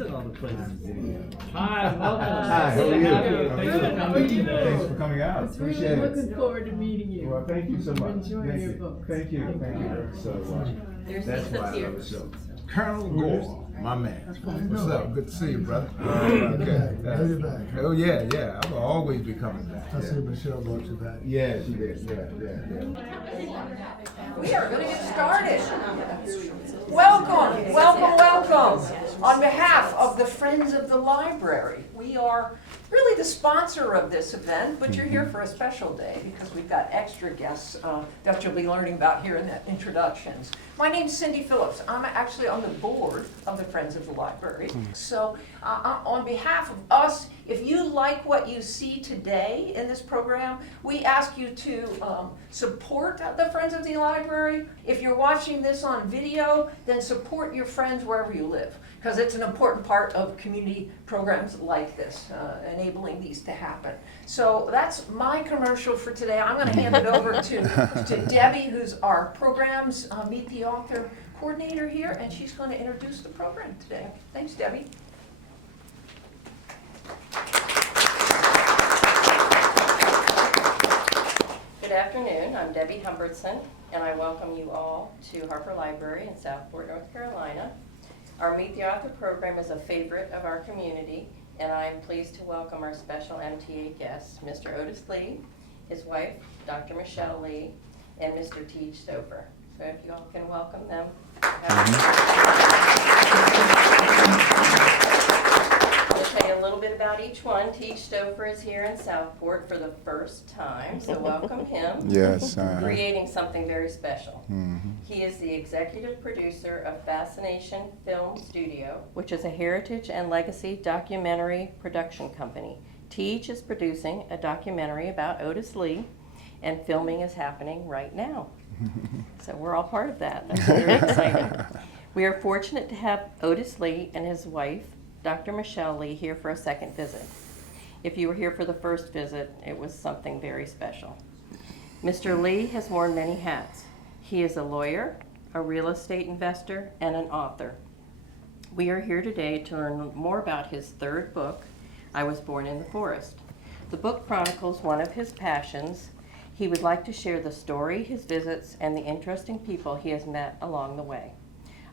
at all the places. Hi, welcome. Hi, how are you? Thanks for coming out. It's really Appreciate it. looking forward to meeting you. Well, thank you so much. Enjoying your book. Thank you very much. So that's why I love the show. Colonel Gore, my man. What's up? Good to see you, brother. Okay. Oh yeah, yeah. I will always be coming back. I see Michelle brought you back. Yeah, she did. Yeah. We are going to get started. Welcome, welcome, welcome. On behalf of the Friends of the Library, we are really the sponsor of this event, but you're here for a special day because we've got extra guests that you'll be learning about here in the introductions. My name's Cindy Phillips. I'm actually on the board of the Friends of the Library. So on behalf of us, if you like what you see today in this program, we ask you to support the Friends of the Library. If you're watching this on video, then support your friends wherever you live, because it's an important part of community programs like this, enabling these to happen. So that's my commercial for today. I'm going to hand it over to Debbie, who's our programs Meet the Author coordinator here, and she's going to introduce the program today. Thanks, Debbie. Good afternoon, I'm Debbie Humbertson, and I welcome you all to Harper Library in Southport, North Carolina. Our Meet the Author program is a favorite of our community, and I am pleased to welcome our special MTA guests, Mr. Otis Lee, his wife, Dr. Michelle Lee, and Mr. Tej Stouffer. So if you all can welcome them. I'll tell you a little bit about each one. Tej Stouffer is here in Southport for the first time, so welcome him. Yes. Creating something very special. He is the executive producer of Fascination Film Studio, which is a heritage and legacy documentary production company. Tej is producing a documentary about Otis Lee, and filming is happening right now. So we're all part of that. That's very exciting. We are fortunate to have Otis Lee and his wife, Dr. Michelle Lee, here for a second visit. If you were here for the first visit, it was something very special. Mr. Lee has worn many hats. He is a lawyer, a real estate investor, and an author. We are here today to learn more about his third book, I Was Born in the Forest. The book chronicles one of his passions. He would like to share the story, his visits, and the interesting people he has met along the way.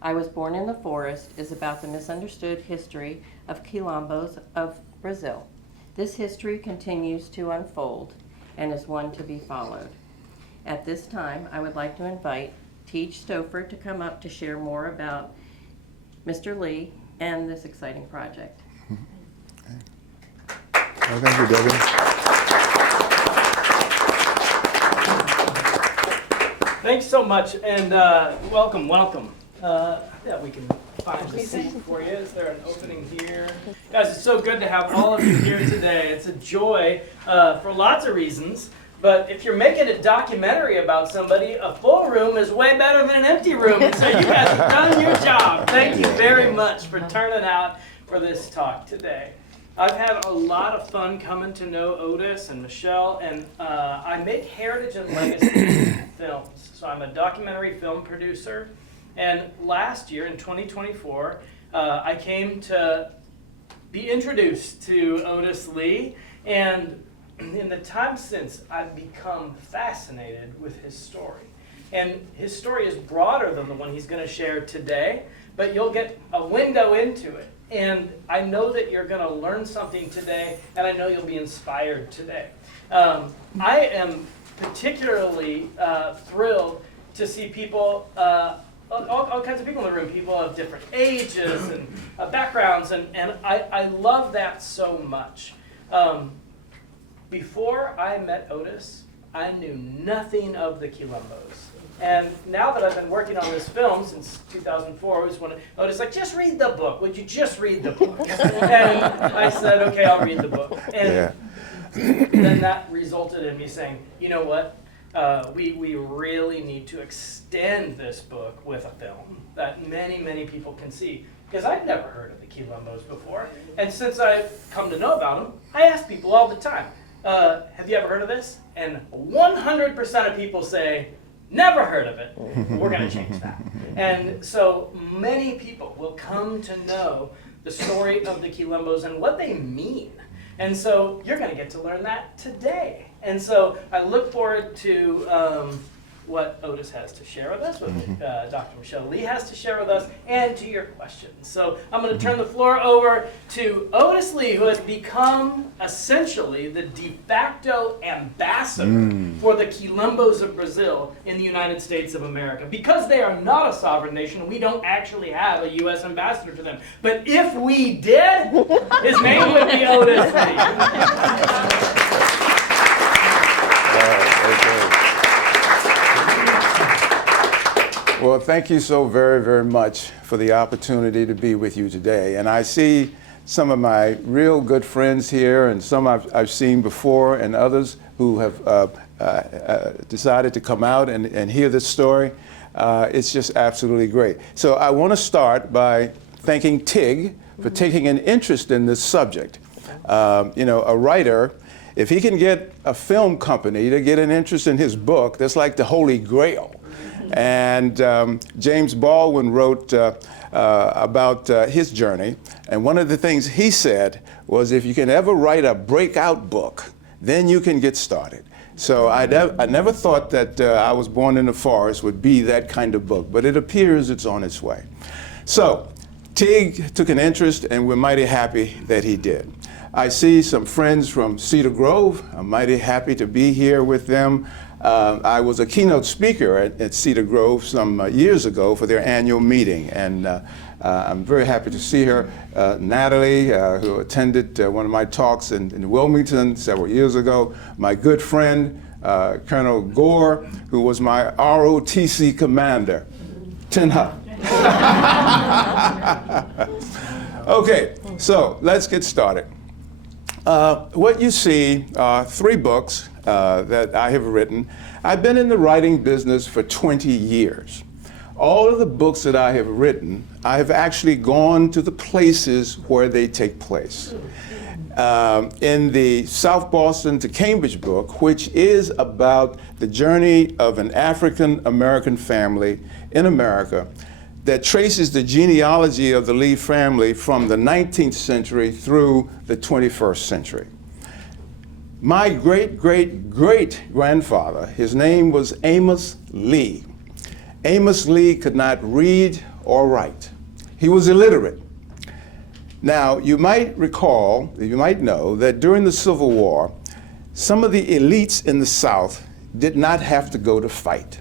I Was Born in the Forest is about the misunderstood history of Quilombos of Brazil. This history continues to unfold and is one to be followed. At this time, I would like to invite Tej Stouffer to come up to share more about Mr. Lee and this exciting project. Well, thank you, Debbie. Thanks so much, and welcome. Yeah, we can find a seat for you. Is there an opening here? Guys, it's so good to have all of you here today. It's a joy for lots of reasons. But if you're making a documentary about somebody, a full room is way better than an empty room. And so you guys have done your job. Thank you very much for turning out for this talk today. I've had a lot of fun coming to know Otis and Michelle, and I make heritage and legacy films. So I'm a documentary film producer. And last year, in 2024, I came to be introduced to Otis Lee, and in the time since, I've become fascinated with his story. And his story is broader than the one he's going to share today, but you'll get a window into it. And I know that you're going to learn something today, and I know you'll be inspired today. I am particularly thrilled to see people, all kinds of people in the room, people of different ages and backgrounds, and I love that so much. Before I met Otis, I knew nothing of the Quilombos. And now that I've been working on this film since 2004, I was when Otis like, just read the book. Would you just read the book? And I said, okay, I'll read the book. And then that resulted in me saying, you know what? We really need to extend this book with a film that many, many people can see. Because I'd never heard of the Quilombos before. And since I've come to know about them, I ask people all the time, have you ever heard of this? And 100% of people say, never heard of it. We're going to change that. And so many people will come to know the story of the Quilombos and what they mean. And so you're going to get to learn that today. And so I look forward to what Otis has to share with us, what Dr. Michelle Lee has to share with us, and to your questions. So I'm going to turn the floor over to Otis Lee, who has become essentially the de facto ambassador for the Quilombos of Brazil in the United States of America. Because they are not a sovereign nation, we don't actually have a U.S. ambassador to them. But if we did, his name would be Otis Lee. Well, thank you so very, very much for the opportunity to be with you today. And I see some of my real good friends here, and some I've seen before, and others who have decided to come out and hear this story. It's just absolutely great. So I want to start by thanking TIG for taking an interest in this subject. You know, a writer, if he can get a film company to get an interest in his book, that's like the Holy Grail. And James Baldwin wrote about his journey, and one of the things he said was, if you can ever write a breakout book, then you can get started. So I never thought that I Was Born in the Forest would be that kind of book, but it appears it's on its way. So Tig took an interest, and we're mighty happy that he did. I see some friends from Cedar Grove. I'm mighty happy to be here with them. I was a keynote speaker at Cedar Grove some years ago for their annual meeting, and I'm very happy to see her. Natalie, who attended one of my talks in Wilmington several years ago. My good friend, Colonel Gore, who was my ROTC commander. Tinha. Okay, so let's get started. What you see are 3 books that I have written. I've been in the writing business for 20 years. All of the books that I have written, I have actually gone to the places where they take place. In the South Boston to Cambridge book, which is about the journey of an African American family in America that traces the genealogy of the Lee family from the 19th century through the 21st century. My great-great-great-grandfather, his name was Amos Lee. Amos Lee could not read or write. He was illiterate. Now, you might recall, you might know, that during the Civil War, some of the elites in the South did not have to go to fight.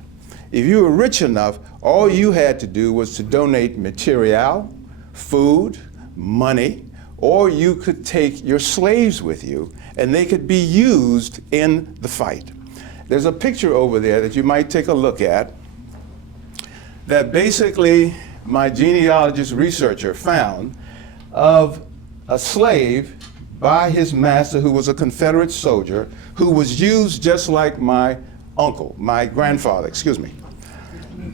If you were rich enough, all you had to do was to donate material, food, money, or you could take your slaves with you, and they could be used in the fight. There's a picture over there that you might take a look at that basically my genealogist researcher found of a slave by his master who was a Confederate soldier who was used just like my grandfather,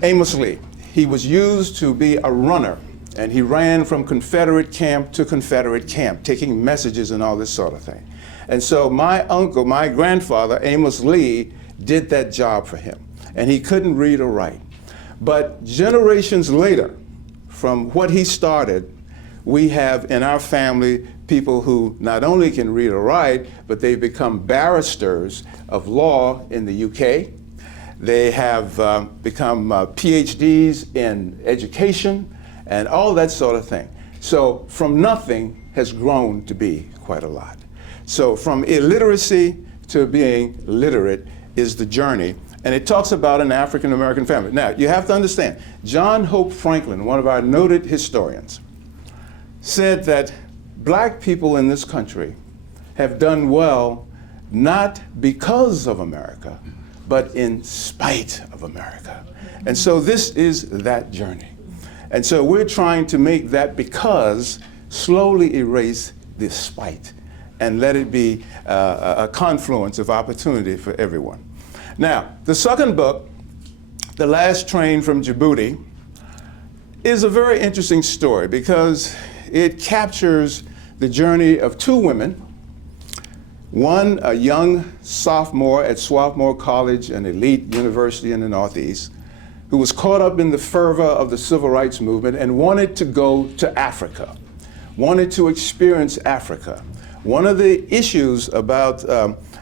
Amos Lee. He was used to be a runner, and he ran from Confederate camp to Confederate camp, taking messages and all this sort of thing. And so my grandfather, Amos Lee, did that job for him, and he couldn't read or write. But generations later, from what he started, we have in our family people who not only can read or write, but they've become barristers of law in the UK. They have become PhDs in education and all that sort of thing. So from nothing has grown to be quite a lot. So from illiteracy to being literate is the journey. And it talks about an African American family. Now, you have to understand, John Hope Franklin, one of our noted historians, said that black people in this country have done well not because of America, but in spite of America. And so this is that journey. And so we're trying to make that because slowly erase the spite and let it be a confluence of opportunity for everyone. Now, the second book, The Last Train from Djibouti, is a very interesting story because it captures the journey of 2 women. One, a young sophomore at Southport College, an elite university in the Northeast, who was caught up in the fervor of the civil rights movement and wanted to go to Africa. wanted to experience Africa. One of the issues about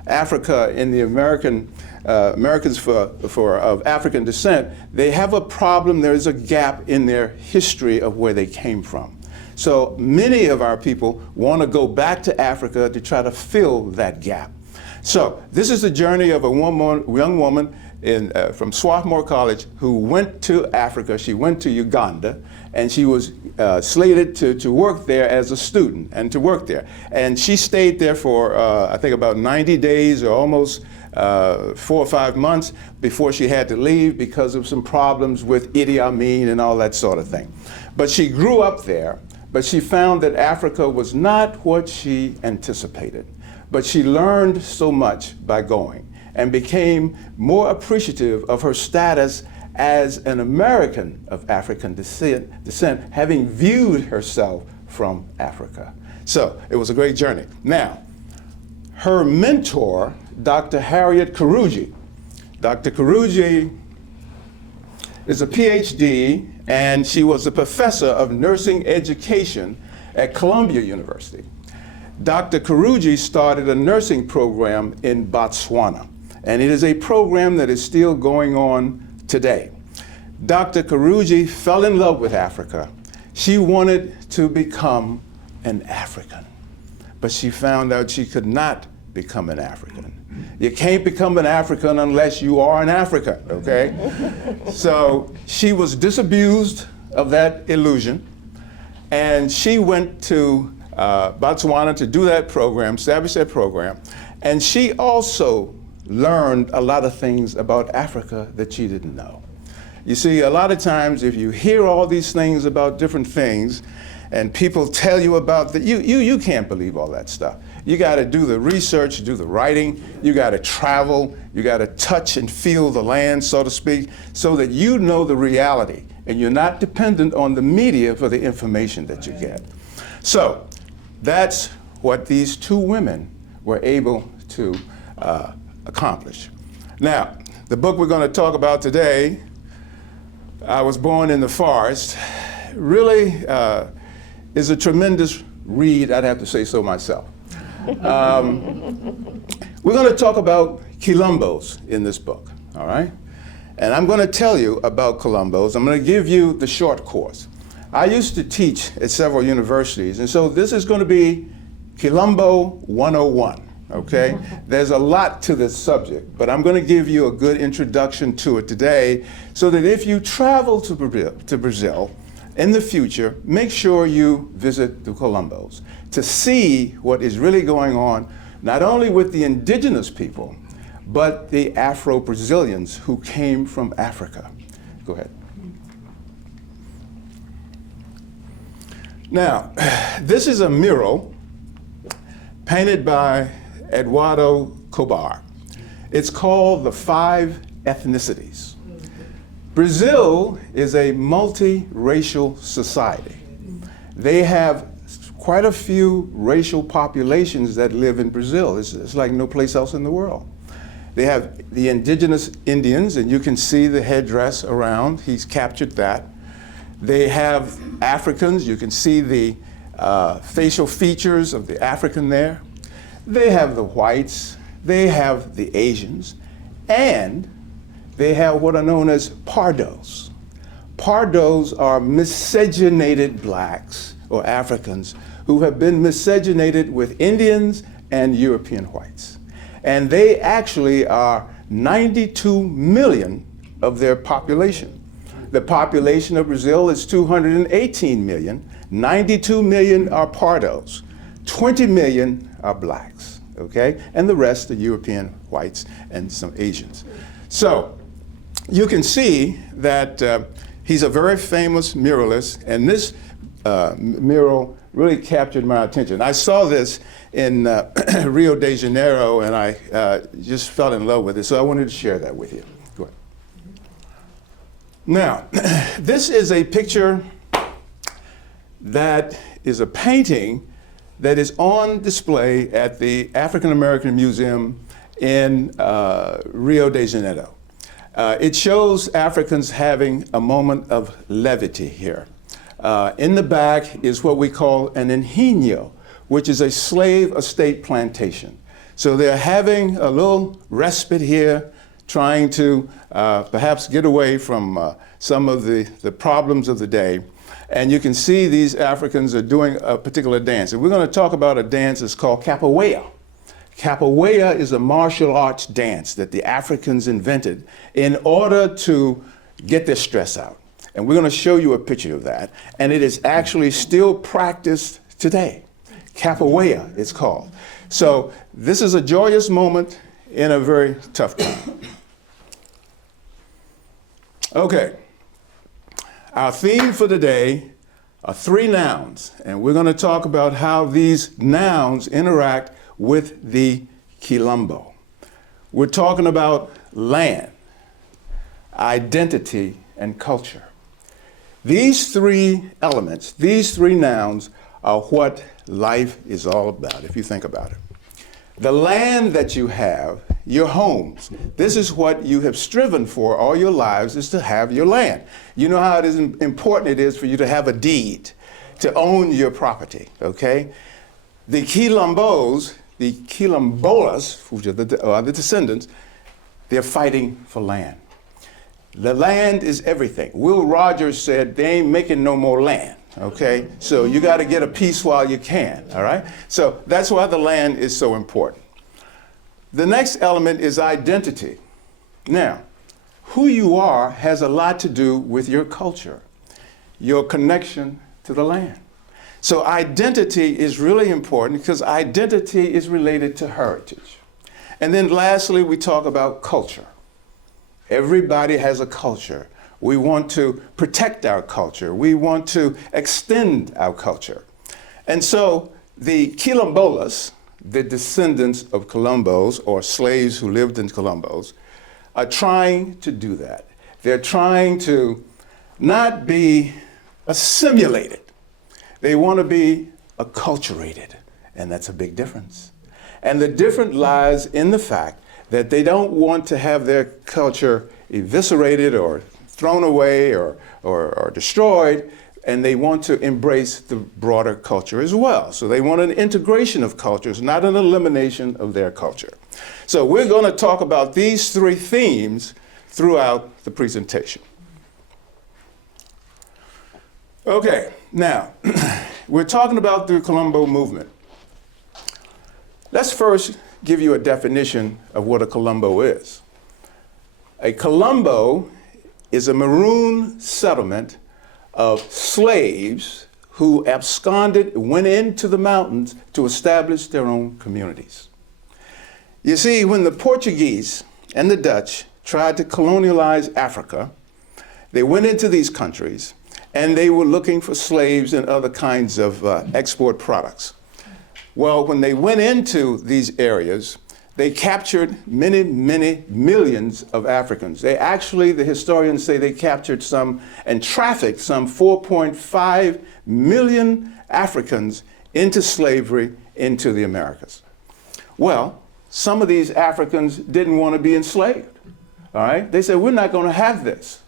Africa in the Americans of African descent, they have a problem. There's a gap in their history of where they came from. So many of our people want to go back to Africa to try to fill that gap. So this is the journey of a young woman from Southport College who went to Africa. She went to Uganda, and she was slated to work there as a student and to work there. And she stayed there for, I think, about 90 days or almost 4 or 5 months before she had to leave because of some problems with Idi Amin and all that sort of thing. But she grew up there, but she found that Africa was not what she anticipated. But she learned so much by going and became more appreciative of her status as an American of African descent, having viewed herself from Africa. So it was a great journey. Now, her mentor, Dr. Harriet Karuji. Dr. Karuji is a PhD, and she was a professor of nursing education at Columbia University. Dr. Karuji started a nursing program in Botswana, and it is a program that is still going on today. Dr. Karuji fell in love with Africa. She wanted to become an African, but she found out she could not become an African. You can't become an African unless you are an African, okay? So she was disabused of that illusion, and she went to Botswana to do that program, establish that program, and she also learned a lot of things about Africa that she didn't know. You see, a lot of times if you hear all these things about different things and people tell you about that, you can't believe all that stuff. You got to do the research, do the writing, you got to travel, you got to touch and feel the land, so to speak, so that you know the reality and you're not dependent on the media for the information that you get. So that's what these two women were able to accomplish. Now, the book we're going to talk about today, I Was Born in the Forest, really is a tremendous read, I'd have to say so myself. We're going to talk about Quilombos in this book, all right? And I'm going to tell you about Quilombos. I'm going to give you the short course. I used to teach at several universities, and so this is going to be Quilombo 101, okay? There's a lot to this subject, but I'm going to give you a good introduction to it today so that if you travel to Brazil in the future, make sure you visit the Quilombos to see what is really going on, not only with the indigenous people, but the Afro-Brazilians who came from Africa. Go ahead. Now, this is a mural painted by Eduardo Cobar. It's called The Five Ethnicities. Brazil is a multiracial society. They have quite a few racial populations that live in Brazil. It's like no place else in the world. They have the indigenous Indians, and you can see the headdress around. He's captured that. They have Africans. You can see the facial features of the African there. They have the whites. They have the Asians. And they have what are known as pardos. Pardos are miscegenated blacks or Africans who have been miscegenated with Indians and European whites. And they actually are 92 million of their population. The population of Brazil is 218 million. 92 million are pardos. 20 million are blacks, okay? And the rest are European whites and some Asians. So you can see that he's a very famous muralist, and this mural really captured my attention. I saw this in Rio de Janeiro, and I just fell in love with it, so I wanted to share that with you. Go ahead. Now, this is a picture that is a painting that is on display at the African American Museum in Rio de Janeiro. It shows Africans having a moment of levity here. In the back is what we call an ingenio, which is a slave estate plantation. So they're having a little respite here, trying to perhaps get away from some of the problems of the day. And you can see these Africans are doing a particular dance. And we're going to talk about a dance that's called capoeira. Capoeira is a martial arts dance that the Africans invented in order to get their stress out. And we're going to show you a picture of that. And it is actually still practiced today. Capoeira, it's called. So this is a joyous moment in a very tough time. Okay. Our theme for today are 3 nouns, and we're going to talk about how these nouns interact with the Quilombo. We're talking about land, identity, and culture. These 3 elements, these 3 nouns, are what life is all about, if you think about it. The land that you have, your homes, this is what you have striven for all your lives, is to have your land. You know how important it is for you to have a deed, to own your property, okay? The Quilombos, the Quilombolas, which are the descendants, they're fighting for land. The land is everything. Will Rogers said, they ain't making no more land. Okay, so you got to get a piece while you can, all right? So that's why the land is so important. The next element is identity. Now, who you are has a lot to do with your culture, your connection to the land. So identity is really important because identity is related to heritage. And then lastly, we talk about culture. Everybody has a culture. We want to protect our culture. We want to extend our culture. And so the Quilombolas, the descendants of Colombos or slaves who lived in Colombos, are trying to do that. They're trying to not be assimilated. They want to be acculturated, and that's a big difference. And the difference lies in the fact that they don't want to have their culture eviscerated or thrown away or destroyed, and they want to embrace the broader culture as well. So they want an integration of cultures, not an elimination of their culture. So we're going to talk about these 3 themes throughout the presentation. Okay, now, we're talking about the Colombo movement. Let's first give you a definition of what a Colombo is. A Colombo is a maroon settlement of slaves who absconded, went into the mountains to establish their own communities. You see, when the Portuguese and the Dutch tried to colonialize Africa, they went into these countries and they were looking for slaves and other kinds of export products. Well, when they went into these areas, they captured many, many millions of Africans. They actually, the historians say they captured some and trafficked some 4.5 million Africans into slavery into the Americas. Well, some of these Africans didn't want to be enslaved, all right? They said, we're not going to have this.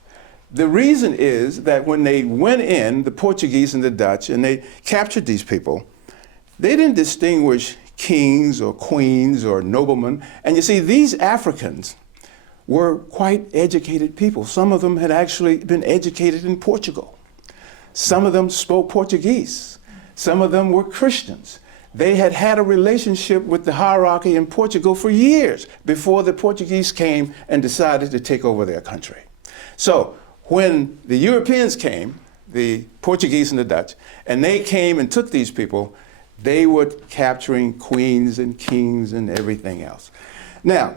The reason is that when they went in, the Portuguese and the Dutch, and they captured these people, they didn't distinguish kings or queens or noblemen. And you see, these Africans were quite educated people. Some of them had actually been educated in Portugal. Some of them spoke Portuguese. Some of them were Christians. They had had a relationship with the hierarchy in Portugal for years before the Portuguese came and decided to take over their country. So when the Europeans came, the Portuguese and the Dutch, and they came and took these people, they were capturing queens and kings and everything else. Now,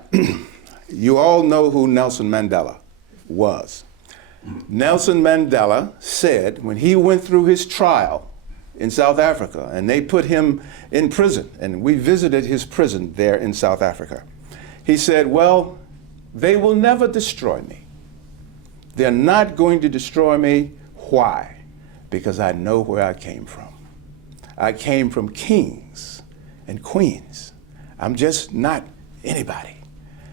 you all know who Nelson Mandela was. Nelson Mandela said when he went through his trial in South Africa and they put him in prison, and we visited his prison there in South Africa, he said, well, they will never destroy me. They're not going to destroy me. Why? Because I know where I came from. I came from kings and queens. I'm just not anybody.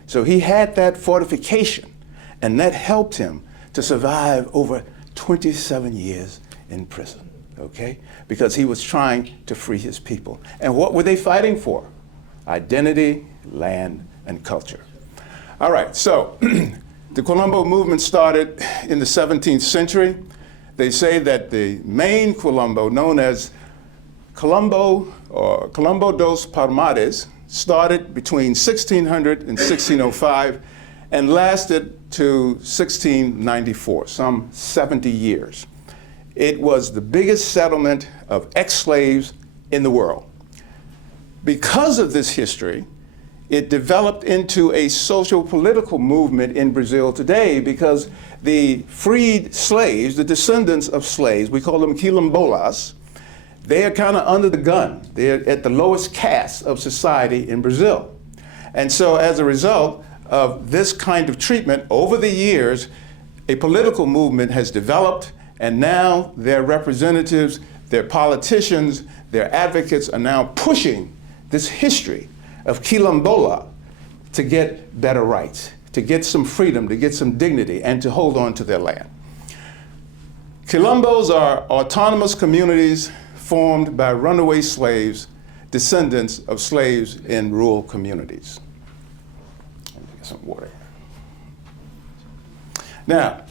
So he had that fortification, and that helped him to survive over 27 years in prison, okay? Because he was trying to free his people. And what were they fighting for? Identity, land, and culture. All right, so the Quilombo movement started in the 17th century. They say that the main Quilombo, known as Quilombo or Quilombo dos Palmares, started between 1600 and 1605 and lasted to 1694, some 70 years. It was the biggest settlement of ex-slaves in the world. Because of this history, it developed into a social political movement in Brazil today because the freed slaves, the descendants of slaves, we call them quilombolas, they are kind of under the gun. They're at the lowest caste of society in Brazil. And so as a result of this kind of treatment, over the years, a political movement has developed, and now their representatives, their politicians, their advocates are now pushing this history of quilombola to get better rights, to get some freedom, to get some dignity, and to hold on to their land. Quilombos are autonomous communities formed by runaway slaves, descendants of slaves in rural communities. Let me get some water. Now,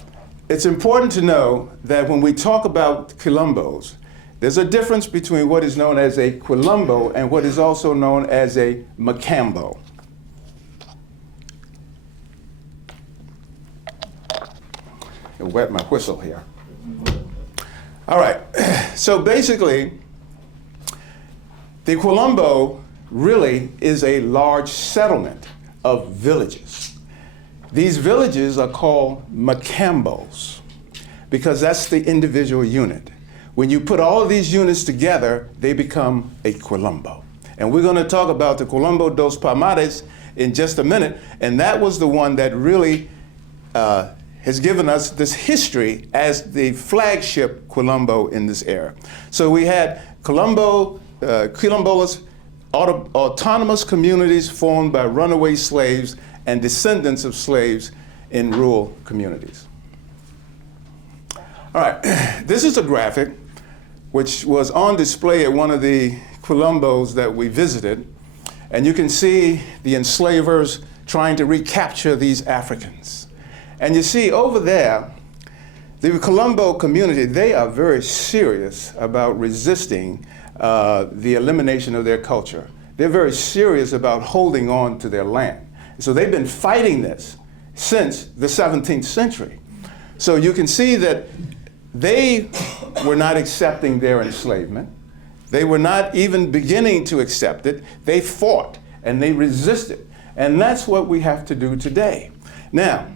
it's important to know that when we talk about Quilombos, there's a difference between what is known as a Quilombo and what is also known as a Macambo. I'll wet my whistle here. All right, so basically, the Quilombo really is a large settlement of villages. These villages are called Macambos because that's the individual unit. When you put all of these units together, they become a Quilombo. And we're going to talk about the Quilombo dos Palmares in just a minute, and that was the one that really has given us this history as the flagship Quilombo in this era. So we had Quilombolas, autonomous communities formed by runaway slaves and descendants of slaves in rural communities. All right, this is a graphic which was on display at one of the Quilombos that we visited, and you can see the enslavers trying to recapture these Africans. And you see over there, the Quilombo community, they are very serious about resisting the elimination of their culture. They're very serious about holding on to their land. So they've been fighting this since the 17th century. So you can see that they were not accepting their enslavement. They were not even beginning to accept it. They fought and they resisted. And that's what we have to do today. Now,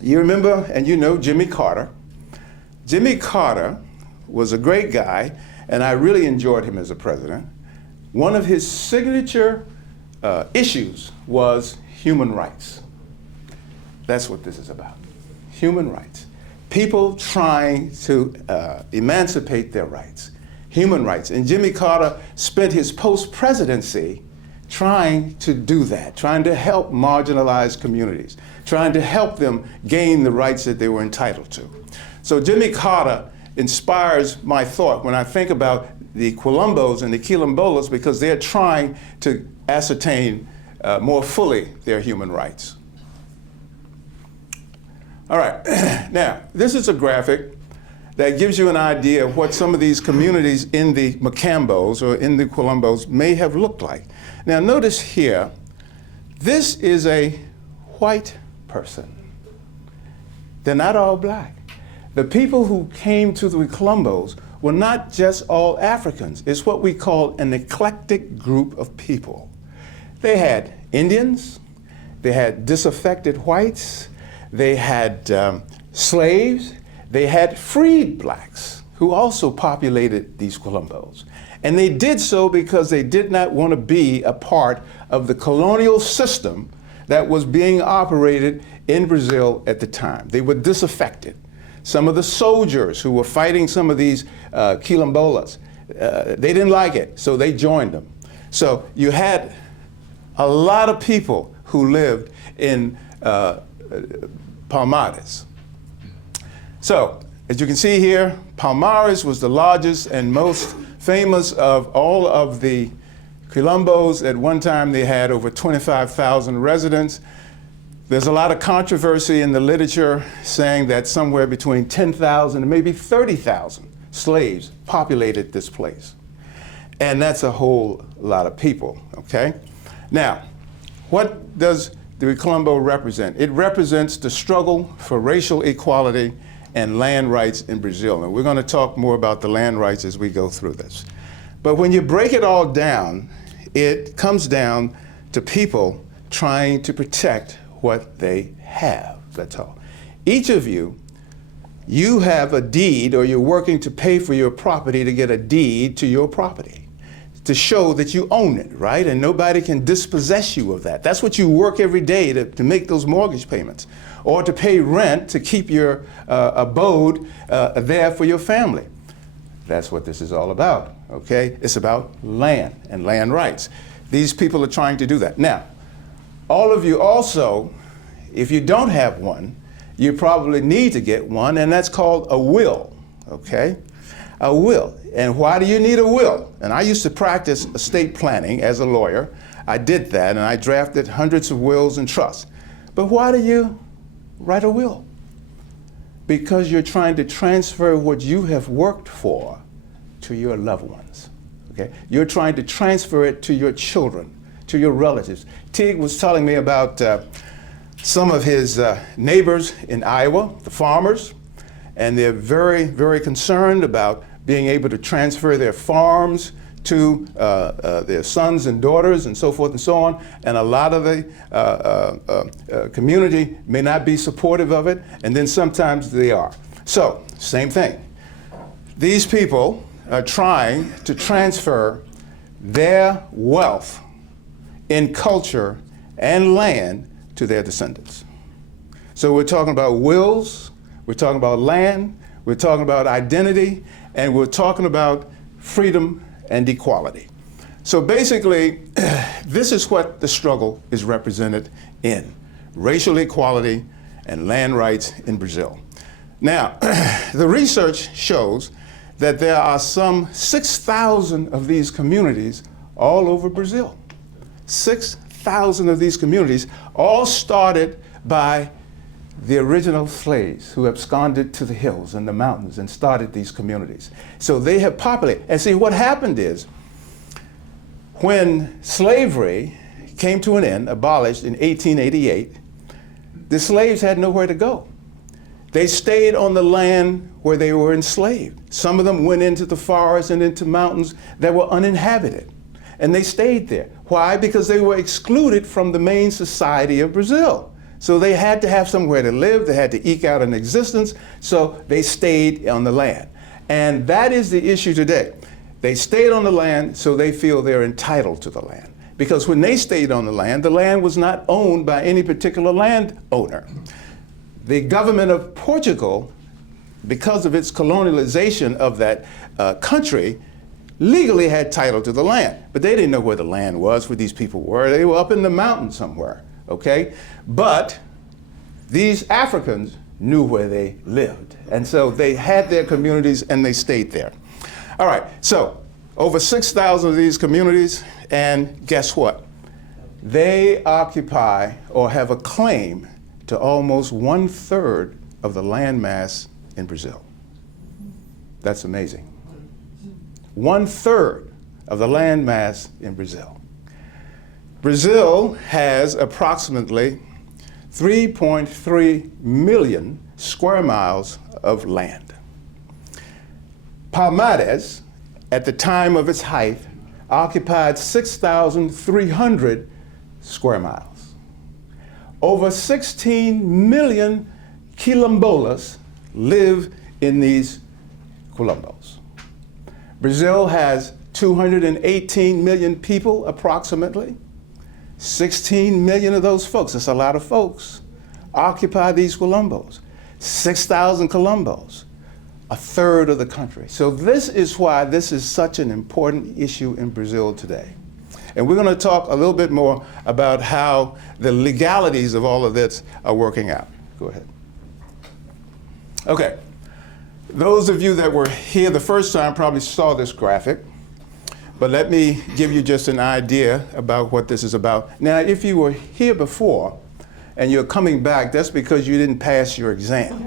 you remember and you know Jimmy Carter. Jimmy Carter was a great guy, and I really enjoyed him as a president. One of his signature issues was human rights. That's what this is about, human rights. People trying to emancipate their rights, human rights. And Jimmy Carter spent his post-presidency trying to do that, trying to help marginalized communities, trying to help them gain the rights that they were entitled to. So Jimmy Carter inspires my thought when I think about the Quilombos and the Quilombolas because they're trying to ascertain more fully their human rights. All right, now, this is a graphic that gives you an idea of what some of these communities in the Macambos or in the Quilombos may have looked like. Now, notice here, this is a white person. They're not all black. The people who came to the Quilombos were not just all Africans. It's what we call an eclectic group of people. They had Indians, they had disaffected whites, they had slaves, they had freed blacks who also populated these Quilombos. And they did so because they did not want to be a part of the colonial system that was being operated in Brazil at the time. They were disaffected. Some of the soldiers who were fighting some of these Quilombolas, they didn't like it, so they joined them. So you had a lot of people who lived in Palmares. So As you can see here, Palmares was the largest and most famous of all of the Quilombos. At one time, they had over 25,000 residents. There's a lot of controversy in the literature saying that somewhere between 10,000 and maybe 30,000 slaves populated this place. And that's a whole lot of people, okay? Now, what does the Quilombo represent? It represents the struggle for racial equality and land rights in Brazil. And we're going to talk more about the land rights as we go through this. But when you break it all down, it comes down to people trying to protect what they have, that's all. Each of you have a deed, or you're working to pay for your property to get a deed to your property, to show that you own it, right? And nobody can dispossess you of that. That's what you work every day to make those mortgage payments, or to pay rent to keep your abode there for your family. That's what this is all about, okay? It's about land and land rights. These people are trying to do that. Now, all of you also, if you don't have one, you probably need to get one, and that's called a will, okay? A will. And why do you need a will? And I used to practice estate planning as a lawyer. I did that, and I drafted hundreds of wills and trusts. But why do you write a will? Because you're trying to transfer what you have worked for to your loved ones, okay? You're trying to transfer it to your children, to your relatives. Teague was telling me about some of his neighbors in Iowa, the farmers, and they're very, very concerned about being able to transfer their farms to their sons and daughters and so forth and so on. And a lot of the community may not be supportive of it, and then sometimes they are. So, same thing. These people are trying to transfer their wealth in culture and land to their descendants. So we're talking about wills, we're talking about land, we're talking about identity, and we're talking about freedom and equality. So basically, this is what the struggle is represented in: racial equality and land rights in Brazil. Now, the research shows that there are some 6,000 of these communities all over Brazil. 6,000 of these communities, all started by the original slaves who absconded to the hills and the mountains and started these communities. So they have populated. And see, what happened is, when slavery came to an end, abolished in 1888, the slaves had nowhere to go. They stayed on the land where they were enslaved. Some of them went into the forests and into mountains that were uninhabited, and they stayed there. Why? Because they were excluded from the main society of Brazil. So they had to have somewhere to live, they had to eke out an existence, so they stayed on the land. And that is the issue today. They stayed on the land, so they feel they're entitled to the land. Because when they stayed on the land was not owned by any particular landowner. The government of Portugal, because of its colonialization of that country, legally had title to the land, but they didn't know where the land was, where these people were. They were up in the mountains somewhere, okay? But these Africans knew where they lived, and so they had their communities and they stayed there. All right, so over 6,000 of these communities, and guess what? They occupy or have a claim to almost 1/3 of the landmass in Brazil. That's amazing. 1/3 of the landmass in Brazil. Brazil has approximately 3.3 million square miles of land. Palmares, at the time of its height, occupied 6,300 square miles. Over 16 million quilombolas live in these Quilombos. Brazil has 218 million people approximately. 16 million of those folks, that's a lot of folks, occupy these Quilombos. 6,000 Quilombos, 1/3 of the country. So this is why this is such an important issue in Brazil today. And we're going to talk a little bit more about how the legalities of all of this are working out. Go ahead. Okay. Those of you that were here the first time probably saw this graphic, but let me give you just an idea about what this is about. Now, if you were here before and you're coming back, that's because you didn't pass your exam.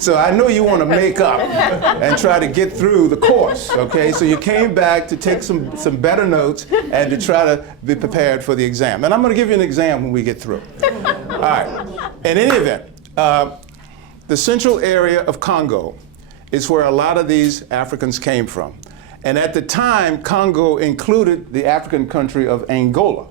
So I know you want to make up and try to get through the course, okay? So you came back to take some better notes and to try to be prepared for the exam. And I'm going to give you an exam when we get through. All right. In any event, the central area of Congo is where a lot of these Africans came from. And at the time, Congo included the African country of Angola.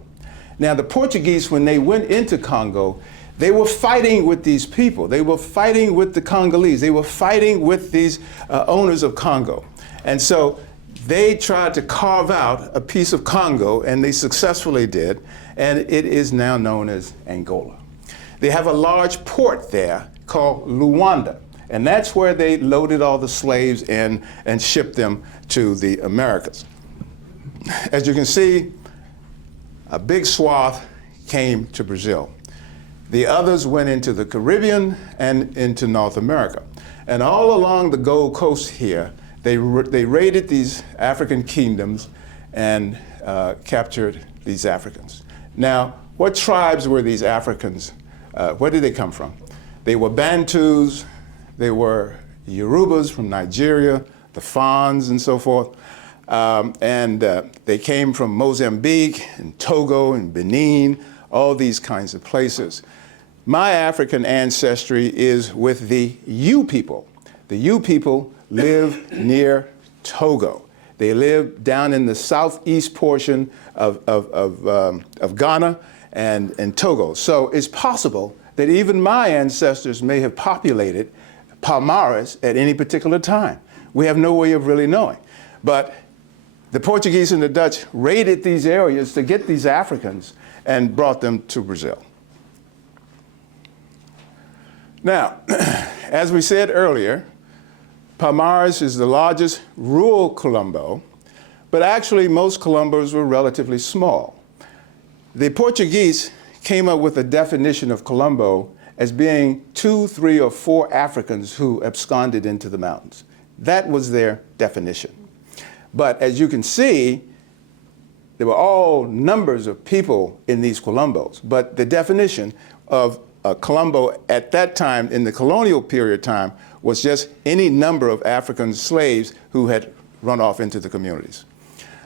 Now, the Portuguese, when they went into Congo, they were fighting with these people. They were fighting with the Congolese. They were fighting with these owners of Congo. And so they tried to carve out a piece of Congo, and they successfully did, and it is now known as Angola. They have a large port there called Luanda, and that's where they loaded all the slaves in and shipped them to the Americas. As you can see, a big swath came to Brazil. The others went into the Caribbean and into North America. And all along the Gold Coast here, they raided these African kingdoms and captured these Africans. Now, what tribes were these Africans? Where did they come from? They were Bantus, they were Yorubas from Nigeria, the Fons and so forth. They came from Mozambique and Togo and Benin, all these kinds of places. My African ancestry is with the Yu people. The Yu people live near Togo. They live down in the southeast portion of Ghana and Togo. So it's possible that even my ancestors may have populated Palmares at any particular time. We have no way of really knowing. But the Portuguese and the Dutch raided these areas to get these Africans and brought them to Brazil. Now, as we said earlier, Palmares is the largest rural Quilombo, but actually most Quilombos were relatively small. The Portuguese came up with a definition of Quilombo as being 2, 3, or 4 Africans who absconded into the mountains. That was their definition. But as you can see, there were all numbers of people in these Quilombos, but the definition of a Quilombo at that time, in the colonial period time, was just any number of African slaves who had run off into the communities.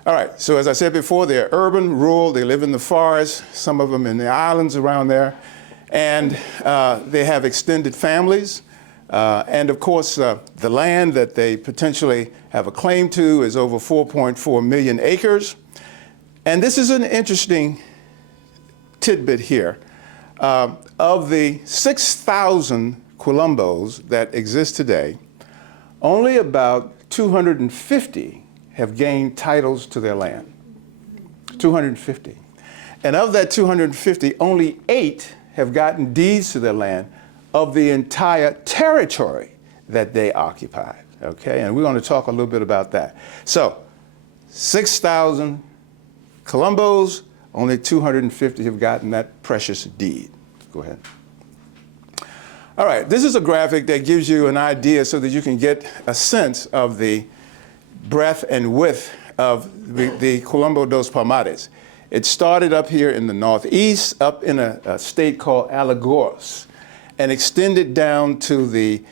All right, so as I said before, they're urban, rural, they live in the forest, some of them in the islands around there, and they have extended families. And of course, the land that they potentially have a claim to is over 4.4 million acres. And this is an interesting tidbit here. Of the 6,000 Quilombos that exist today, only about 250 have gained titles to their land. 250. And of that 250, only 8 have gotten deeds to their land of the entire territory that they occupied, okay? And we're going to talk a little bit about that. So, 6,000 Quilombos, only 250 have gotten that precious deed. Go ahead. All right, this is a graphic that gives you an idea so that you can get a sense of the breadth and width of the Quilombo dos Palmares. It started up here in the northeast, up in a state called Alagoas, and extended down to the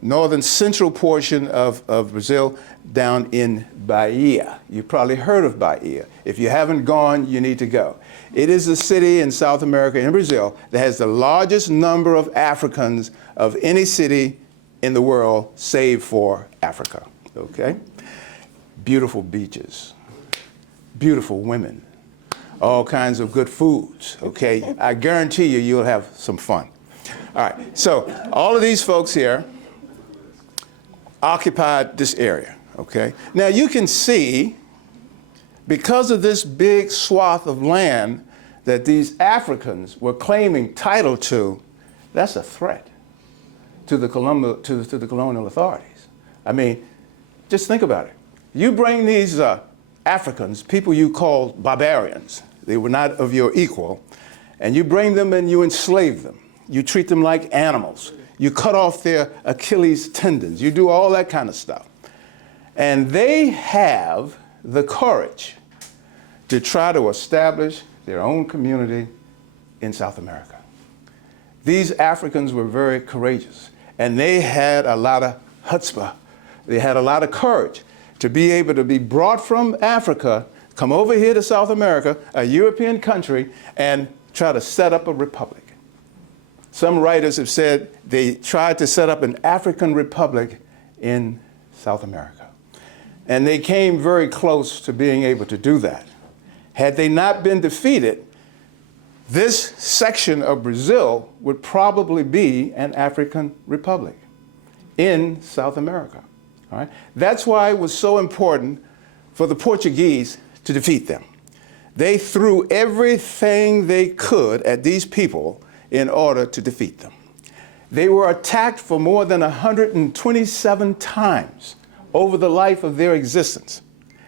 northern central portion of Brazil, down in Bahia. You've probably heard of Bahia. If you haven't gone, you need to go. It is the city in South America, in Brazil, that has the largest number of Africans of any city in the world, save for Africa, okay? Beautiful beaches, beautiful women, all kinds of good foods, okay? I guarantee you, you'll have some fun. All right, so all of these folks here occupied this area, okay? Now you can see, because of this big swath of land that these Africans were claiming title to, that's a threat to the colonial authorities. I mean, just think about it. You bring these Africans, people you call barbarians, they were not of your equal, and you bring them and you enslave them. You treat them like animals. You cut off their Achilles tendons. You do all that kind of stuff. And they have the courage to try to establish their own community in South America. These Africans were very courageous, and they had a lot of chutzpah. They had a lot of courage to be able to be brought from Africa, come over here to South America, a European country, and try to set up a republic. Some writers have said they tried to set up an African republic in South America. And they came very close to being able to do that. Had they not been defeated, this section of Brazil would probably be an African republic in South America. All right? That's why it was so important for the Portuguese to defeat them. They threw everything they could at these people in order to defeat them. They were attacked for more than 127 times over the life of their existence.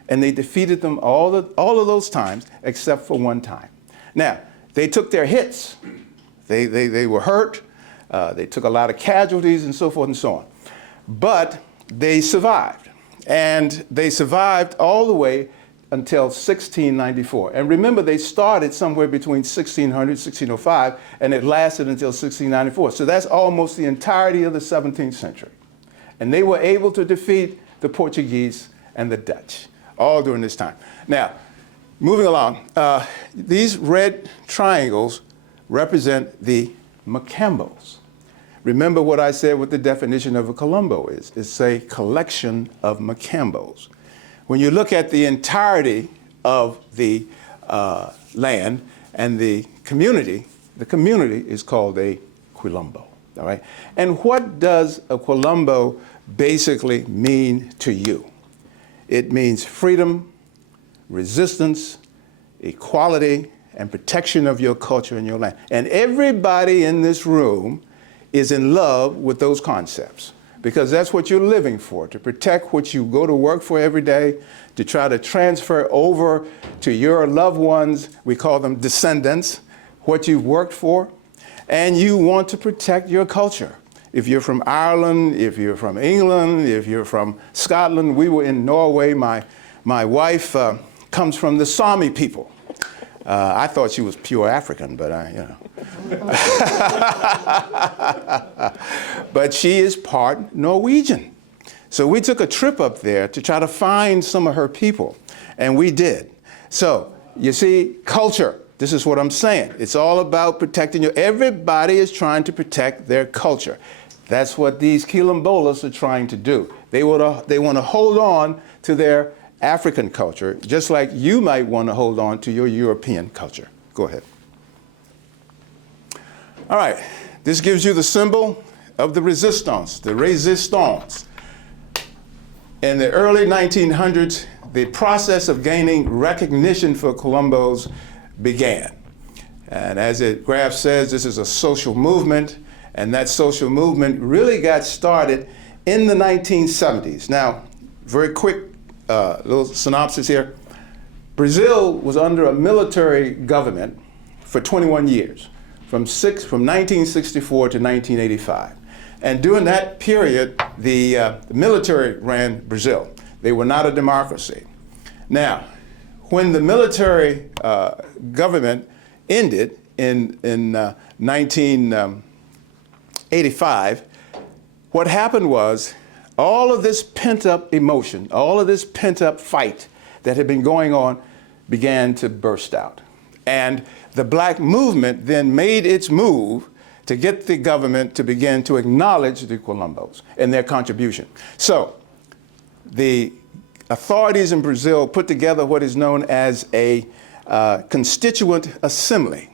And they defeated them all of those times except for one time. Now, they took their hits. They were hurt. They took a lot of casualties and so forth and so on. But they survived. And they survived all the way until 1694. And remember, they started somewhere between 1600 and 1605, and it lasted until 1694. So that's almost the entirety of the 17th century. And they were able to defeat the Portuguese and the Dutch, all during this time. Now, moving along, these red triangles represent the Macambos. Remember what I said what the definition of a Quilombo is. It's a collection of Macambos. When you look at the entirety of the land and the community is called a Quilombo, all right? And what does a Quilombo basically mean to you? It means freedom, resistance, equality, and protection of your culture and your land. And everybody in this room is in love with those concepts, because that's what you're living for, to protect what you go to work for every day, to try to transfer over to your loved ones, we call them descendants, what you've worked for, and you want to protect your culture. If you're from Ireland, if you're from England, if you're from Scotland, we were in Norway. My wife comes from the Sami people. I thought she was pure African, but but she is part Norwegian. So we took a trip up there to try to find some of her people, and we did. So you see, culture, this is what I'm saying. It's all about protecting your, everybody is trying to protect their culture. That's what these Quilombolas are trying to do. They want to hold on to their African culture, just like you might want to hold on to your European culture. Go ahead. All right, this gives you the symbol of the resistance, the résistance. In the early 1900s, the process of gaining recognition for Quilombo's began. And as the graph says, this is a social movement, and that social movement really got started in the 1970s. Now, very quick little synopsis here. Brazil was under a military government for 21 years, from 1964 to 1985. And during that period, the military ran Brazil. They were not a democracy. Now, when the military government ended in 1985, what happened was all of this pent-up emotion, all of this pent-up fight that had been going on began to burst out. And the black movement then made its move to get the government to begin to acknowledge the Quilombos and their contribution. So the authorities in Brazil put together what is known as a constituent assembly.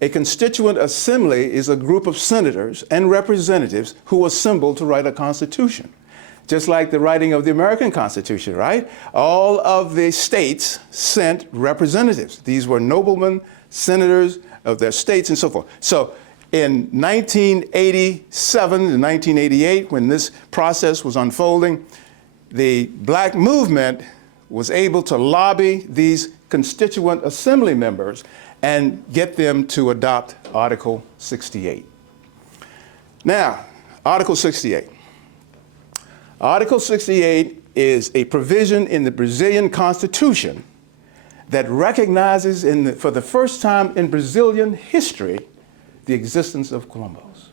A constituent assembly is a group of senators and representatives who assemble to write a constitution. Just like the writing of the American Constitution, right? All of the states sent representatives. These were noblemen, senators of their states, and so forth. So in 1987 and 1988, when this process was unfolding, the black movement was able to lobby these constituent assembly members and get them to adopt Article 68. Now, Article 68. Article 68 is a provision in the Brazilian Constitution that recognizes for the first time in Brazilian history the existence of Quilombos.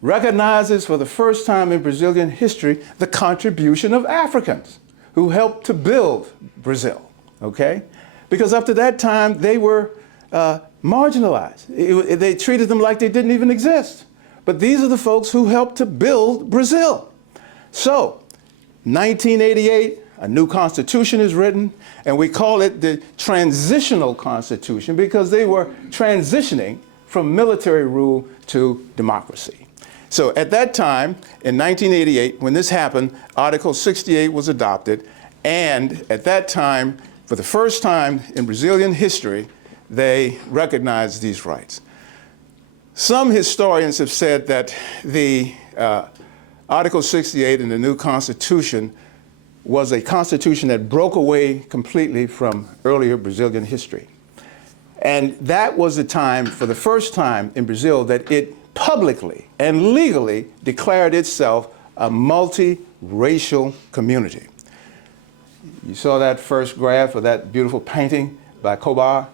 Recognizes for the first time in Brazilian history the contribution of Africans who helped to build Brazil, okay? Because up to that time, they were marginalized. They treated them like they didn't even exist. But these are the folks who helped to build Brazil. So, 1988, a new constitution is written, and we call it the transitional constitution because they were transitioning from military rule to democracy. So at that time, in 1988, when this happened, Article 68 was adopted, and at that time, for the first time in Brazilian history, they recognized these rights. Some historians have said that the Article 68 in the new Constitution was a constitution that broke away completely from earlier Brazilian history. And that was the time, for the first time in Brazil, that it publicly and legally declared itself a multiracial community. You saw that first graph of that beautiful painting by Kobar.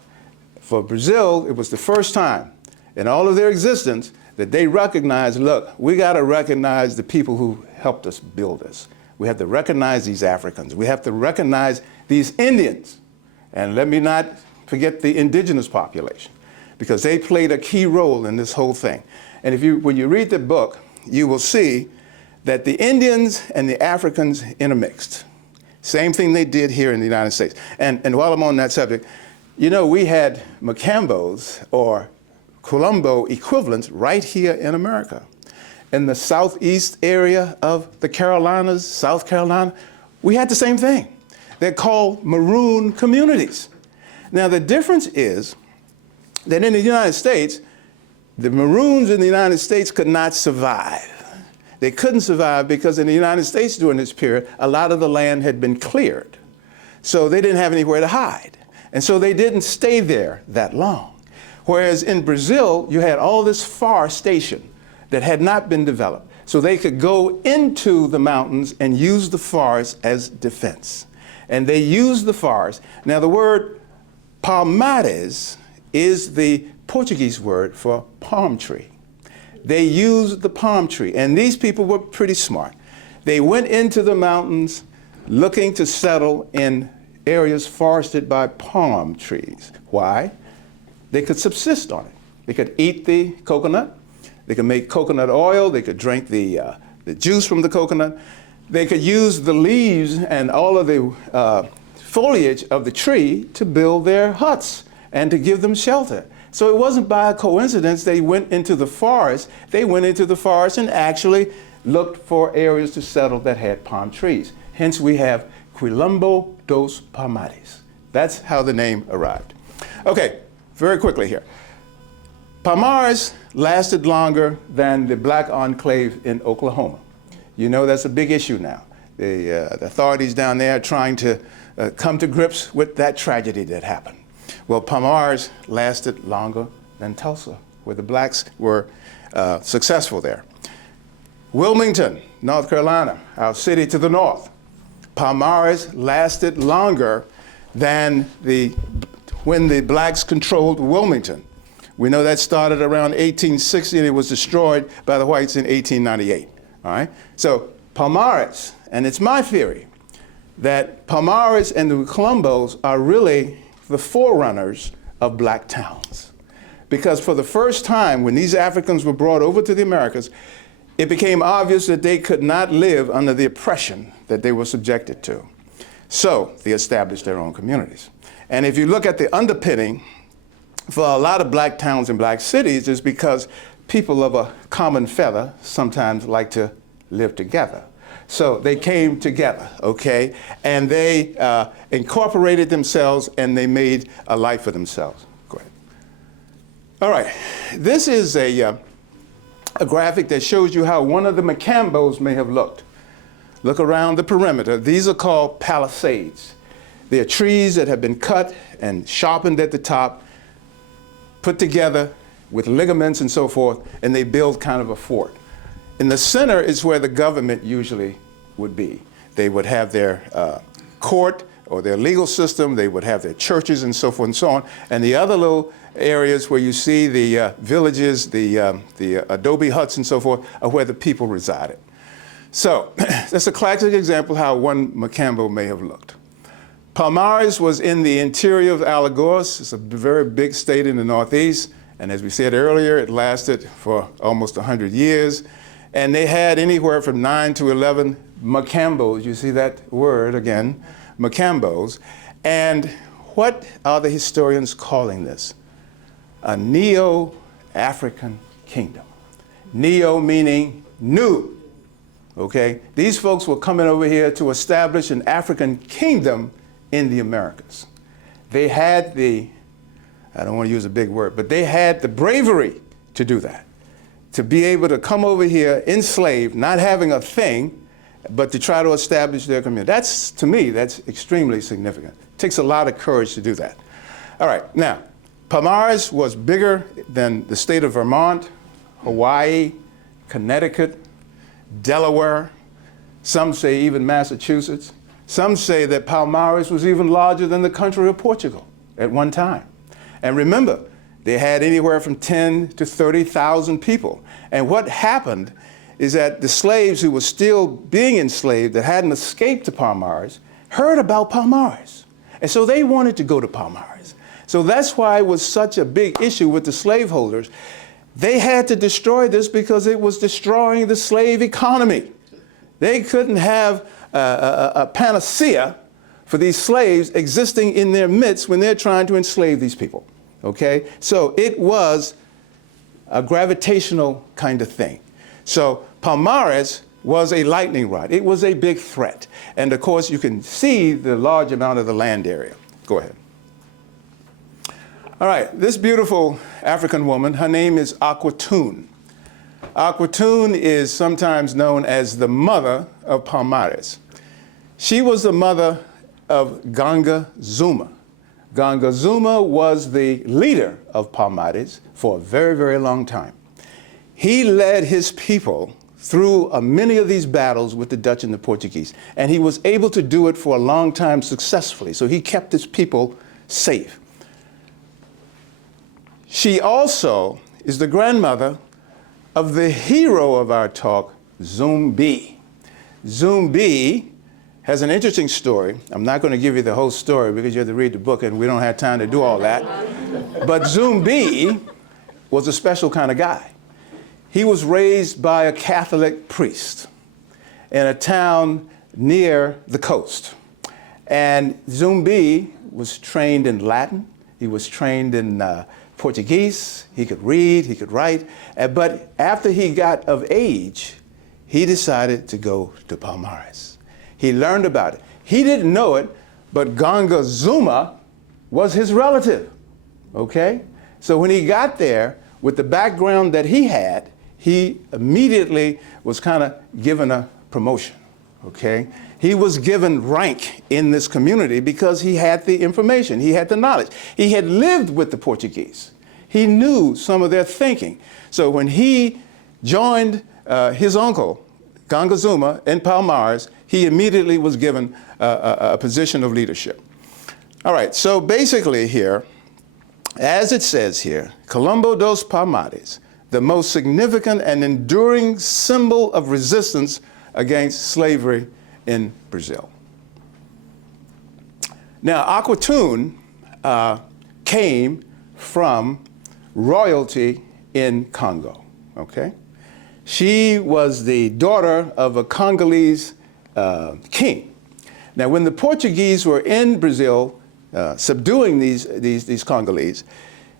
For Brazil, it was the first time in all of their existence that they recognized, look, we got to recognize the people who helped us build this. We have to recognize these Africans. We have to recognize these Indians. And let me not forget the indigenous population, because they played a key role in this whole thing. And when you read the book, you will see that the Indians and the Africans intermixed. Same thing they did here in the United States. And while I'm on that subject, you know, we had Macambos or Quilombo equivalents right here in America. In the southeast area of the Carolinas, South Carolina, we had the same thing. They're called maroon communities. Now the difference is that in the United States, the Maroons in the United States could not survive. They couldn't survive because in the United States during this period, a lot of the land had been cleared. So they didn't have anywhere to hide. And so they didn't stay there that long. Whereas in Brazil, you had all this forestation that had not been developed. So they could go into the mountains and use the forest as defense. And they used the forest. Now the word palmares is the Portuguese word for palm tree. They used the palm tree, and these people were pretty smart. They went into the mountains looking to settle in areas forested by palm trees. Why? They could subsist on it. They could eat the coconut, they could make coconut oil, they could drink the juice from the coconut, they could use the leaves and all of the foliage of the tree to build their huts and to give them shelter. So it wasn't by coincidence they went into the forest. They went into the forest and actually looked for areas to settle that had palm trees. Hence we have Quilombo dos Palmares. That's how the name arrived. Okay, very quickly here. Palmares lasted longer than the black enclave in Oklahoma. You know that's a big issue now. The authorities down there are trying to come to grips with that tragedy that happened. Well, Palmares lasted longer than Tulsa, where the blacks were successful there. Wilmington, North Carolina, our city to the north. Palmares lasted longer than when the blacks controlled Wilmington. We know that started around 1860 and it was destroyed by the whites in 1898. All right? So Palmares, and it's my theory that Palmares and the Quilombos are really the forerunners of black towns. Because for the first time, when these Africans were brought over to the Americas, it became obvious that they could not live under the oppression that they were subjected to. So they established their own communities. And if you look at the underpinning for a lot of black towns and black cities, is because people of a common feather sometimes like to live together. So they came together, okay? And they incorporated themselves and they made a life for themselves. Go ahead. All right, this is a graphic that shows you how one of the Macambos may have looked. Look around the perimeter. These are called palisades. They are trees that have been cut and sharpened at the top, put together with ligaments and so forth, and they build kind of a fort. In the center is where the government usually would be. They would have their court or their legal system, they would have their churches and so forth and so on. And the other little areas where you see the villages, the adobe huts and so forth, are where the people resided. So that's a classic example how one Macambo may have looked. Palmares was in the interior of Alagoas. It's a very big state in the northeast. And as we said earlier, it lasted for almost 100 years. And they had anywhere from 9 to 11 Macambos. You see that word again, Macambos. And what are the historians calling this? A Neo-African kingdom. Neo meaning new. Okay? These folks were coming over here to establish an African kingdom in the Americas. They had the, I don't want to use a big word, but they had the bravery to do that. To be able to come over here enslaved, not having a thing, but to try to establish their community. That's, to me, that's extremely significant. It takes a lot of courage to do that. All right, now, Palmares was bigger than the state of Vermont, Hawaii, Connecticut, Delaware, some say even Massachusetts. Some say that Palmares was even larger than the country of Portugal at one time. And remember, they had anywhere from 10 to 30,000 people. And what happened is that the slaves who were still being enslaved that hadn't escaped to Palmares heard about Palmares. And so they wanted to go to Palmares. So that's why it was such a big issue with the slaveholders. They had to destroy this because it was destroying the slave economy. They couldn't have a panacea for these slaves existing in their midst when they're trying to enslave these people. Okay? So it was a gravitational kind of thing. So Palmares was a lightning rod. It was a big threat. And of course, you can see the large amount of the land area. Go ahead. All right, this beautiful African woman, her name is Aquatoun. Aquatoun is sometimes known as the mother of Palmares. She was the mother of Ganga Zuma. Ganga Zuma was the leader of Palmares for a very, very long time. He led his people through many of these battles with the Dutch and the Portuguese, and he was able to do it for a long time successfully, so he kept his people safe. She also is the grandmother of the hero of our talk, Zumbi. Zumbi has an interesting story. I'm not going to give you the whole story because you have to read the book and we don't have time to do all that. But Zumbi was a special kind of guy. He was raised by a Catholic priest in a town near the coast. And Zumbi was trained in Latin. He was trained in Portuguese. He could read, he could write. But after he got of age, he decided to go to Palmares. He learned about it. He didn't know it, but Ganga Zuma was his relative, okay? So when he got there, with the background that he had, he immediately was kind of given a promotion, okay? He was given rank in this community because he had the information, he had the knowledge. He had lived with the Portuguese. He knew some of their thinking. So when he joined his uncle, Ganga Zuma, in Palmares, he immediately was given a position of leadership. All right, so basically here, as it says here, Quilombos dos Palmares, the most significant and enduring symbol of resistance against slavery in Brazil. Now, Aquatoun came from royalty in Congo, okay? She was the daughter of a Congolese king. Now, when the Portuguese were in Brazil subduing these Congolese,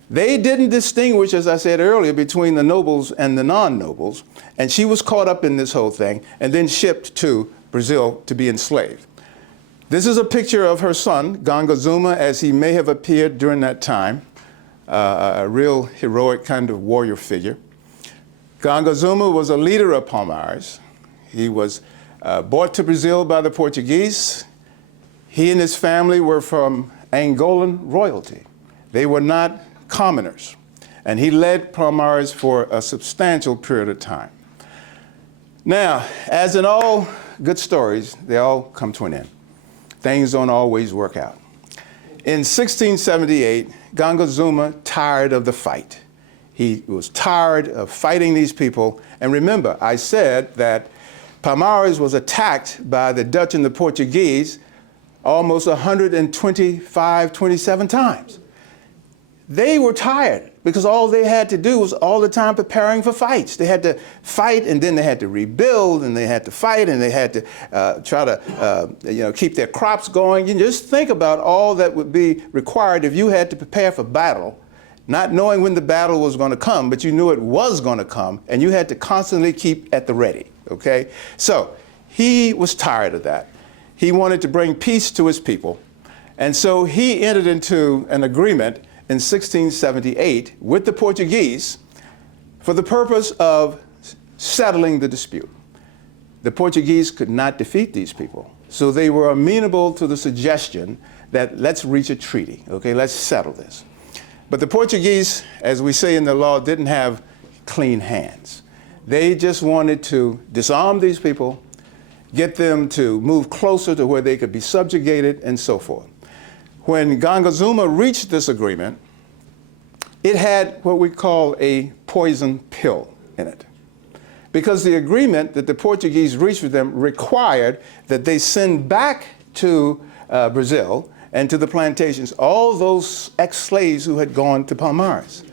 they didn't distinguish, as I said earlier, between the nobles and the non-nobles, and she was caught up in this whole thing and then shipped to Brazil to be enslaved. This is a picture of her son, Ganga Zuma, as he may have appeared during that time, a real heroic kind of warrior figure. Ganga Zuma was a leader of Palmares. He was brought to Brazil by the Portuguese. He and his family were from Angolan royalty. They were not commoners. And he led Palmares for a substantial period of time. Now, as in all good stories, they all come to an end. Things don't always work out. In 1678, Ganga Zuma tired of the fight. He was tired of fighting these people. And remember, I said that Palmares was attacked by the Dutch and the Portuguese almost 125, 27 times. They were tired because all they had to do was all the time preparing for fights. They had to fight, and then they had to rebuild, and they had to fight, and they had to try to keep their crops going. You just think about all that would be required if you had to prepare for battle, not knowing when the battle was going to come, but you knew it was going to come, and you had to constantly keep at the ready, okay? So he was tired of that. He wanted to bring peace to his people, and so he entered into an agreement in 1678 with the Portuguese for the purpose of settling the dispute. The Portuguese could not defeat these people, so they were amenable to the suggestion that let's reach a treaty, okay, let's settle this. But the Portuguese, as we say in the law, didn't have clean hands. They just wanted to disarm these people, get them to move closer to where they could be subjugated, and so forth. When Ganga Zuma reached this agreement, it had what we call a poison pill in it. Because the agreement that the Portuguese reached with them required that they send back to Brazil and to the plantations all those ex-slaves who had gone to Palmares.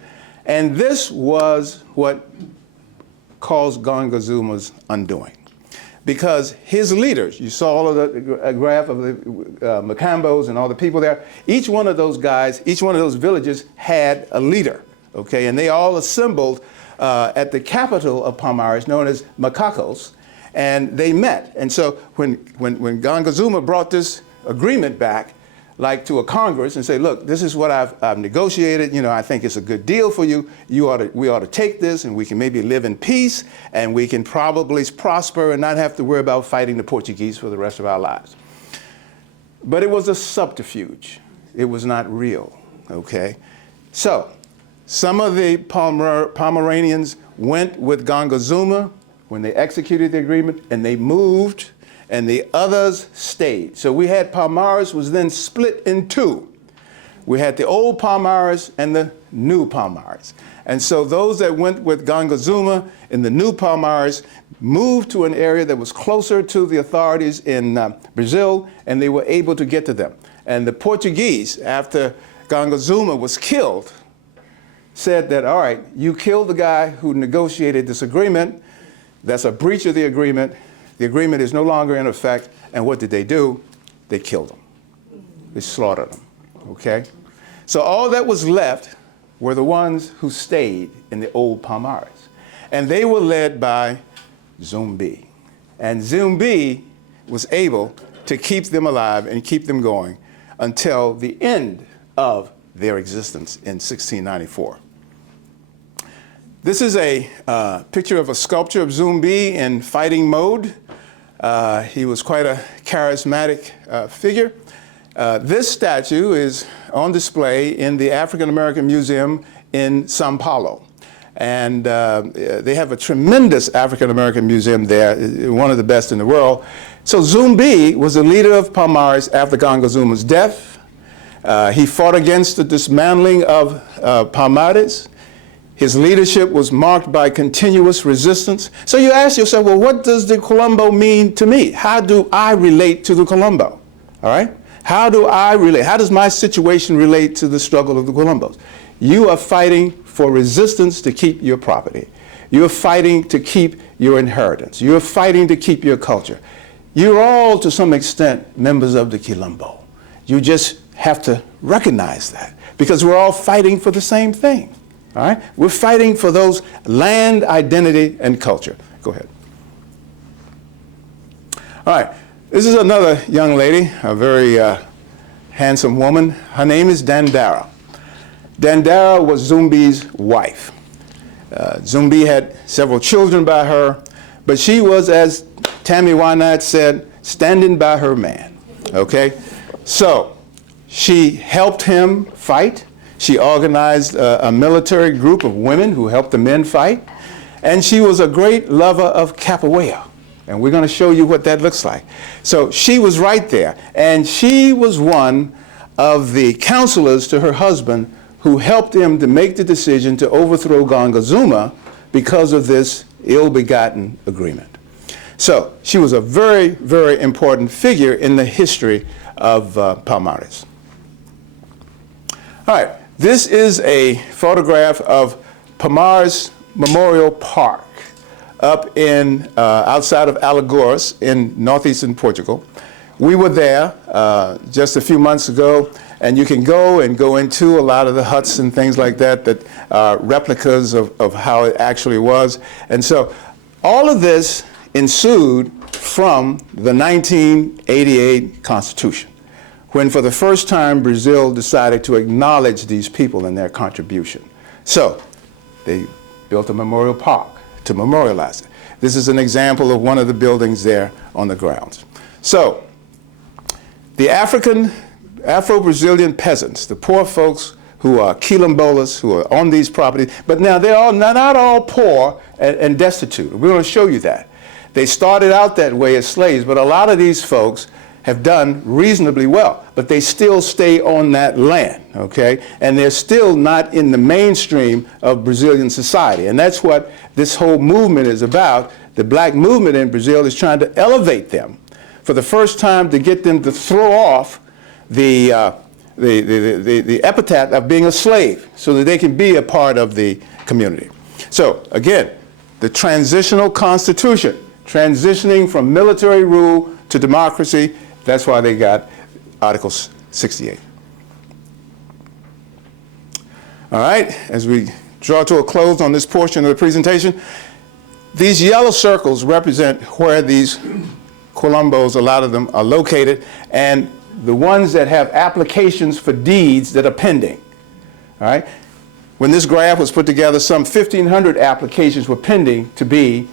And this was what caused Ganga Zuma's undoing. Because his leaders, you saw all of the graph of the Macambos and all the people there, each one of those guys, each one of those villages had a leader, okay? And they all assembled at the capital of Palmares, known as Macacos, and they met. And so when Ganga Zuma brought this agreement back, like to a Congress, and say, look, this is what I've negotiated, I think it's a good deal for you. We ought to take this, and we can maybe live in peace, and we can probably prosper and not have to worry about fighting the Portuguese for the rest of our lives. But it was a subterfuge. It was not real, okay? So some of the Pomeranians went with Ganga Zuma when they executed the agreement, and they moved, and the others stayed. So we had Palmares was then split in two. We had the old Palmares and the new Palmares. And so those that went with Ganga Zuma in the new Palmares moved to an area that was closer to the authorities in Brazil, and they were able to get to them. And the Portuguese, after Ganga Zuma was killed, said that, all right, you killed the guy who negotiated this agreement. That's a breach of the agreement. The agreement is no longer in effect, and what did they do? They killed them. They slaughtered them, okay? So all that was left were the ones who stayed in the old Palmares, and they were led by Zumbi. And Zumbi was able to keep them alive and keep them going until the end of their existence in 1694. This is a picture of a sculpture of Zumbi in fighting mode. He was quite a charismatic figure. This statue is on display in the African American Museum in Sao Paulo. And they have a tremendous African American museum there, one of the best in the world. So Zumbi was the leader of Palmares after Ganga Zuma's death. He fought against the dismantling of Palmares. His leadership was marked by continuous resistance. So you ask yourself, well, what does the Quilombo mean to me? How do I relate to the Quilombo? All right? How do I relate? How does my situation relate to the struggle of the Quilombos? You are fighting for resistance to keep your property. You're fighting to keep your inheritance. You're fighting to keep your culture. You're all, to some extent, members of the Quilombo. You just have to recognize that because we're all fighting for the same thing. All right? We're fighting for those land, identity, and culture. Go ahead. All right. This is another young lady, a very handsome woman. Her name is Dandara. Dandara was Zumbi's wife. Zumbi had several children by her, but she was, as Tammy Wynette said, standing by her man. Okay? So she helped him fight. She organized a military group of women who helped the men fight. And she was a great lover of capoeira. And we're going to show you what that looks like. So she was right there. And she was one of the counselors to her husband who helped him to make the decision to overthrow Gongazuma because of this ill-begotten agreement. So she was a very, very important figure in the history of Palmares. All right, this is a photograph of Palmares Memorial Park up in outside of Alagoas in northeastern Portugal. We were there just a few months ago, and you can go into a lot of the huts and things like that that are replicas of how it actually was. And so all of this ensued from the 1988 Constitution, when for the first time Brazil decided to acknowledge these people and their contribution. So they built a memorial park to memorialize it. This is an example of one of the buildings there on the grounds. So the Afro-Brazilian peasants, the poor folks who are quilombolas, who are on these properties, but now they're not all poor and destitute. We're going to show you that. They started out that way as slaves, but a lot of these folks have done reasonably well, but they still stay on that land, okay? And they're still not in the mainstream of Brazilian society. And that's what this whole movement is about. The black movement in Brazil is trying to elevate them for the first time, to get them to throw off the epithet of being a slave so that they can be a part of the community. So again, the transitional constitution, transitioning from military rule to democracy. That's why they got Article 68. All right, as we draw to a close on this portion of the presentation, these yellow circles represent where these Quilombos, a lot of them, are located, and the ones that have applications for deeds that are pending. All right? When this graph was put together, some 1,500 applications were pending to be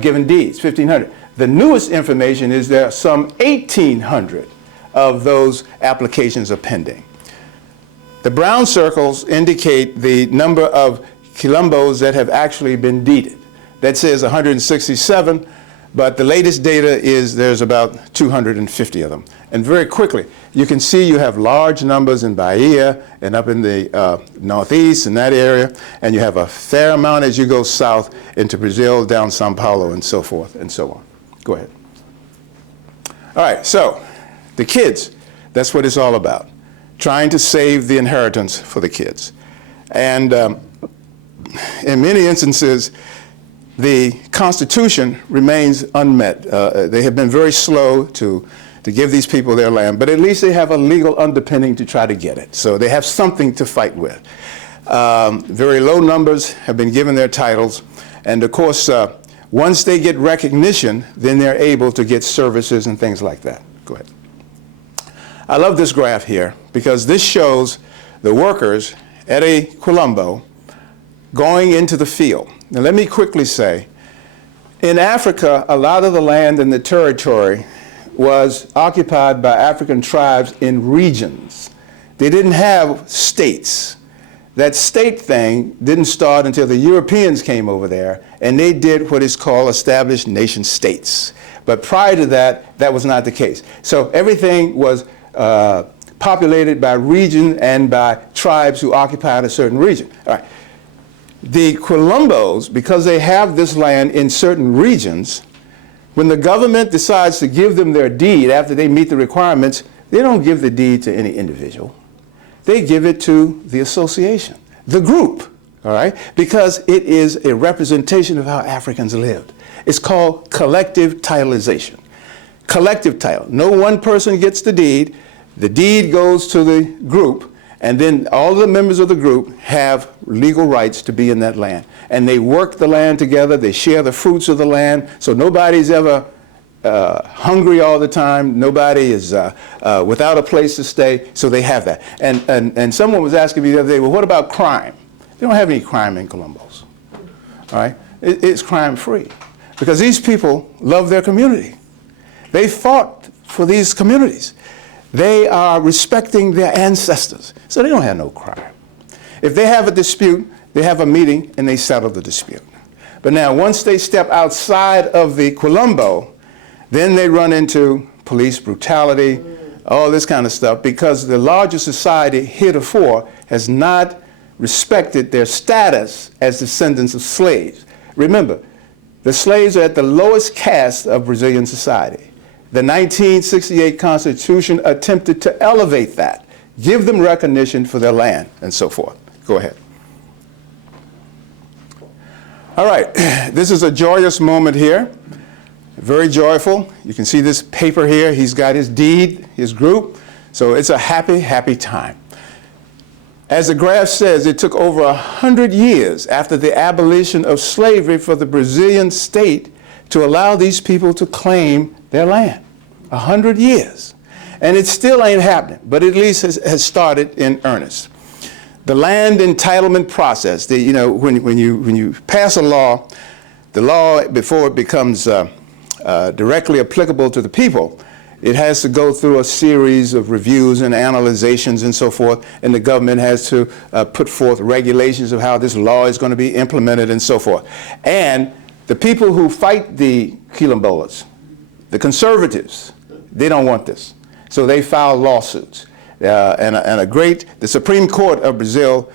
given deeds, 1,500. The newest information is there are some 1,800 of those applications are pending. The brown circles indicate the number of Quilombos that have actually been deeded. That says 167, but the latest data is there's about 250 of them. And very quickly, you can see you have large numbers in Bahia and up in the northeast in that area, and you have a fair amount as you go south into Brazil, down Sao Paulo, and so forth and so on. Go ahead. All right, so the kids, that's what it's all about, trying to save the inheritance for the kids. And in many instances, the Constitution remains unmet. They have been very slow to give these people their land, but at least they have a legal underpinning to try to get it. So they have something to fight with. Very low numbers have been given their titles, and of course, once they get recognition, then they're able to get services and things like that. Go ahead. I love this graph here because this shows the workers at a Quilombo going into the field. Now let me quickly say, in Africa, a lot of the land and the territory was occupied by African tribes in regions. They didn't have states. That state thing didn't start until the Europeans came over there, and they did what is called established nation states. But prior to that, that was not the case. So everything was populated by region and by tribes who occupied a certain region. All right. The Quilombos, because they have this land in certain regions, when the government decides to give them their deed after they meet the requirements, they don't give the deed to any individual. They give it to the association, the group, all right? Because it is a representation of how Africans lived. It's called collective titleization. Collective title. No one person gets the deed goes to the group, and then all the members of the group have legal rights to be in that land. And they work the land together, they share the fruits of the land, so nobody's ever hungry all the time, nobody is without a place to stay, so they have that. And someone was asking me the other day, well, what about crime? They don't have any crime in Quilombos, all right? It's crime-free, because these people love their community. They fought for these communities. They are respecting their ancestors, so they don't have no crime. If they have a dispute, they have a meeting and they settle the dispute. But now, once they step outside of the Quilombo, then they run into police brutality, all this kind of stuff, because the larger society heretofore has not respected their status as descendants of slaves. Remember, the slaves are at the lowest caste of Brazilian society. The 1968 Constitution attempted to elevate that, give them recognition for their land, and so forth. Go ahead. All right, this is a joyous moment here, very joyful. You can see this paper here. He's got his deed, his group, so it's a happy, happy time. As the graph says, it took over 100 years after the abolition of slavery for the Brazilian state to allow these people to claim their land. 100 years. And it still ain't happening, but at least has started in earnest. The land entitlement process, when you pass a law, the law, before it becomes directly applicable to the people, it has to go through a series of reviews and analyzations and so forth, and the government has to put forth regulations of how this law is going to be implemented and so forth. And the people who fight the Quilombolas, the conservatives, they don't want this. So they file lawsuits. The Supreme Court of Brazil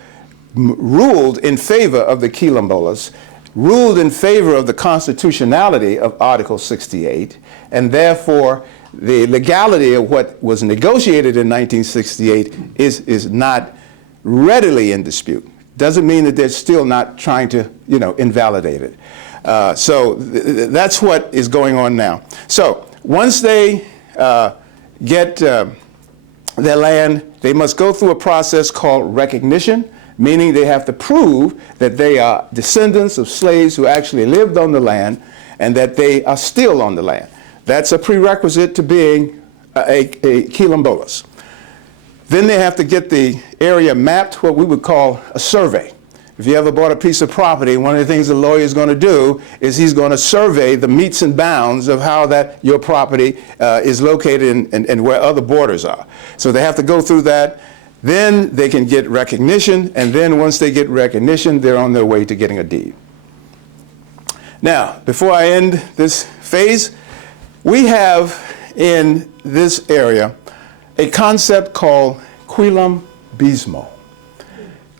ruled in favor of the Quilombolas, ruled in favor of the constitutionality of Article 68, and therefore the legality of what was negotiated in 1968 is not readily in dispute. Doesn't mean that they're still not trying to, invalidate it. That's what is going on now. So once they get their land, they must go through a process called recognition, meaning they have to prove that they are descendants of slaves who actually lived on the land and that they are still on the land. That's a prerequisite to being a Quilombolas. Then they have to get the area mapped, what we would call a survey. If you ever bought a piece of property, one of the things the lawyer is going to do is he's going to survey the metes and bounds of how that your property is located and where other borders are. So they have to go through that. Then they can get recognition, and then once they get recognition, they're on their way to getting a deed. Now, before I end this phase, we have in this area a concept called Quilombismo.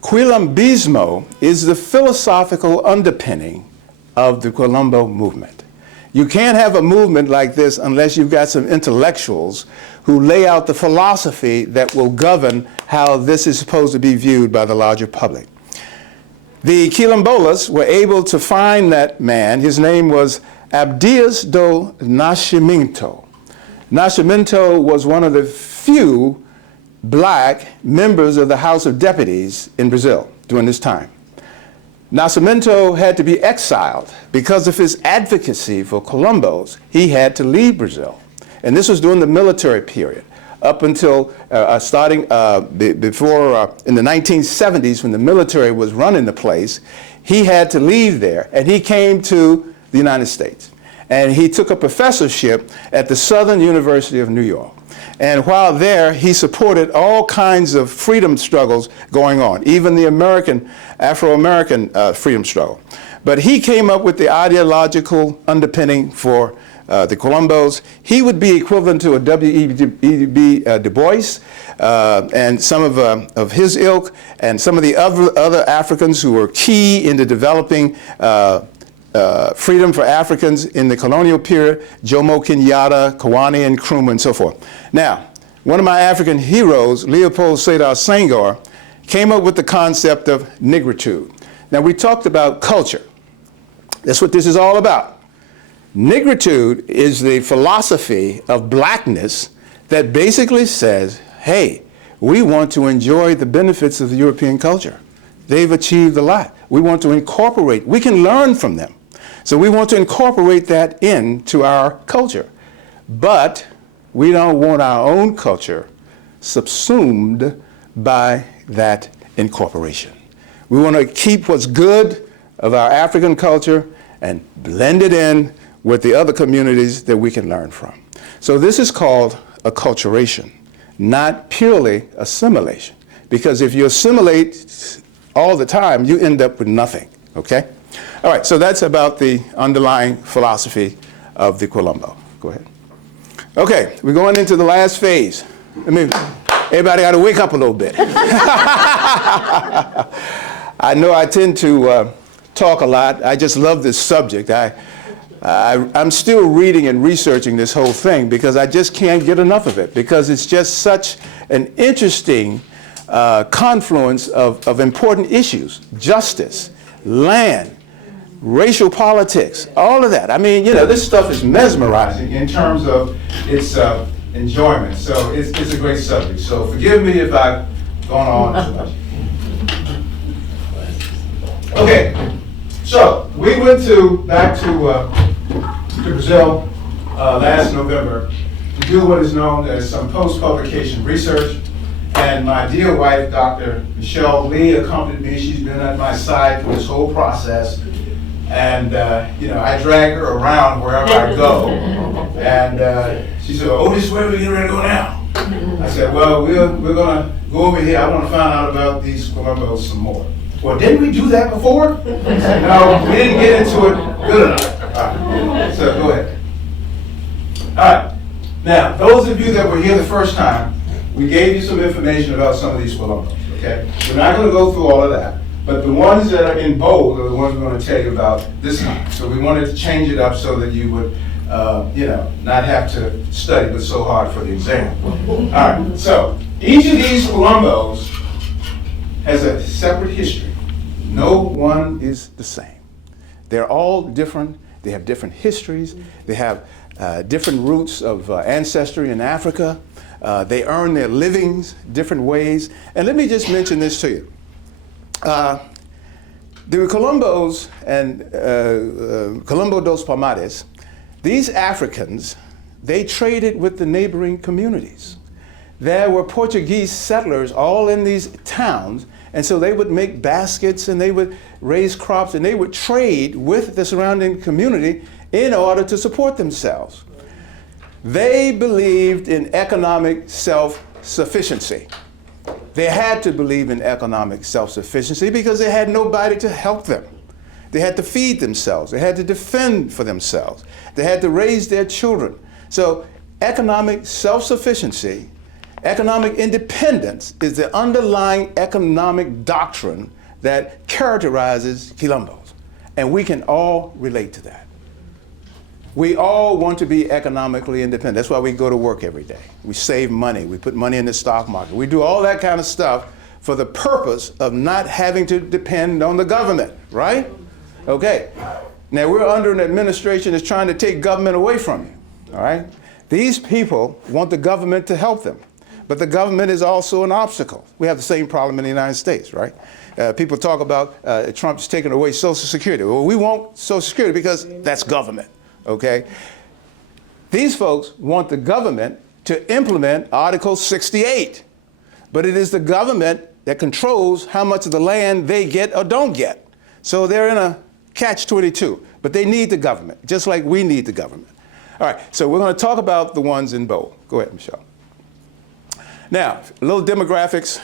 Quilombismo is the philosophical underpinning of the Quilombo movement. You can't have a movement like this unless you've got some intellectuals who lay out the philosophy that will govern how this is supposed to be viewed by the larger public. The Quilombolas were able to find that man. His name was Abdias do Nascimento. Nascimento was one of the few black members of the House of Deputies in Brazil during this time. Nascimento had to be exiled because of his advocacy for Quilombos. He had to leave Brazil. And this was during the military period, up until starting before in the 1970s when the military was running the place. He had to leave there, and he came to the United States. And he took a professorship at the Southern University of New York. And while there, he supported all kinds of freedom struggles going on, even the Afro-American freedom struggle. But he came up with the ideological underpinning for the Quilombos. He would be equivalent to a W.E.B. Du Bois and some of his ilk, and some of the other Africans who were key in the developing freedom for Africans in the colonial period, Jomo Kenyatta, Kwame Nkrumah, and so forth. Now, one of my African heroes, Leopold Sedar Senghor, came up with the concept of negritude. Now, we talked about culture. That's what this is all about. Negritude is the philosophy of blackness that basically says, hey, we want to enjoy the benefits of the European culture. They've achieved a lot. We want to incorporate, we can learn from them. So we want to incorporate that into our culture. But we don't want our own culture subsumed by that incorporation. We want to keep what's good of our African culture and blend it in with the other communities that we can learn from. So this is called acculturation, not purely assimilation. Because if you assimilate all the time, you end up with nothing, okay? All right, so that's about the underlying philosophy of the Quilombo. Go ahead. Okay, we're going into the last phase. Everybody got to wake up a little bit. I know I tend to talk a lot. I just love this subject. I'm still reading and researching this whole thing because I just can't get enough of it, because it's just such an interesting confluence of important issues: justice, land, racial politics, all of that. I mean, you know, this stuff is mesmerizing in terms of its enjoyment. So it's a great subject. So forgive me if I've gone on too much. Okay, so we went back to Brazil last November to do what is known as some post-publication research. And my dear wife, Dr. Michelle Lee, accompanied me. She's been at my side for this whole process. And, you know, I drag her around wherever I go. And she said, Otis, where are we getting ready to go now? I said, well, we're going to go over here. I want to find out about these Quilombos some more. Well, didn't we do that before? I said, no, we didn't get into it good enough. All right. So go ahead. All right. Now, those of you that were here the first time, we gave you some information about some of these Quilombos, okay? We're not going to go through all of that. But the ones that are in bold are the ones we're going to tell you about this time. So we wanted to change it up so that you would, you know, not have to study but so hard for the exam. All right, so each of these Quilombos has a separate history. No one is the same. They're all different. They have different histories. They have different roots of ancestry in Africa. They earn their livings different ways. And let me just mention this to you. The Quilombos and Quilombo dos Palmares, these Africans, they traded with the neighboring communities. There were Portuguese settlers all in these towns, and so they would make baskets and they would raise crops and they would trade with the surrounding community in order to support themselves. They believed in economic self-sufficiency. They had to believe in economic self-sufficiency because they had nobody to help them. They had to feed themselves. They had to defend for themselves. They had to raise their children. So economic self-sufficiency, economic independence is the underlying economic doctrine that characterizes Quilombos. And we can all relate to that. We all want to be economically independent. That's why we go to work every day. We save money. We put money in the stock market. We do all that kind of stuff for the purpose of not having to depend on the government, right? Okay. Now, we're under an administration that's trying to take government away from you, all right? These people want the government to help them, but the government is also an obstacle. We have the same problem in the United States, right? People talk about Trump's taking away Social Security. Well, we want Social Security because that's government. Okay? These folks want the government to implement Article 68, but it is the government that controls how much of the land they get or don't get. So they're in a catch-22, but they need the government, just like we need the government. All right, so we're going to talk about the ones in bold. Go ahead, Michelle. Now, a little demographics.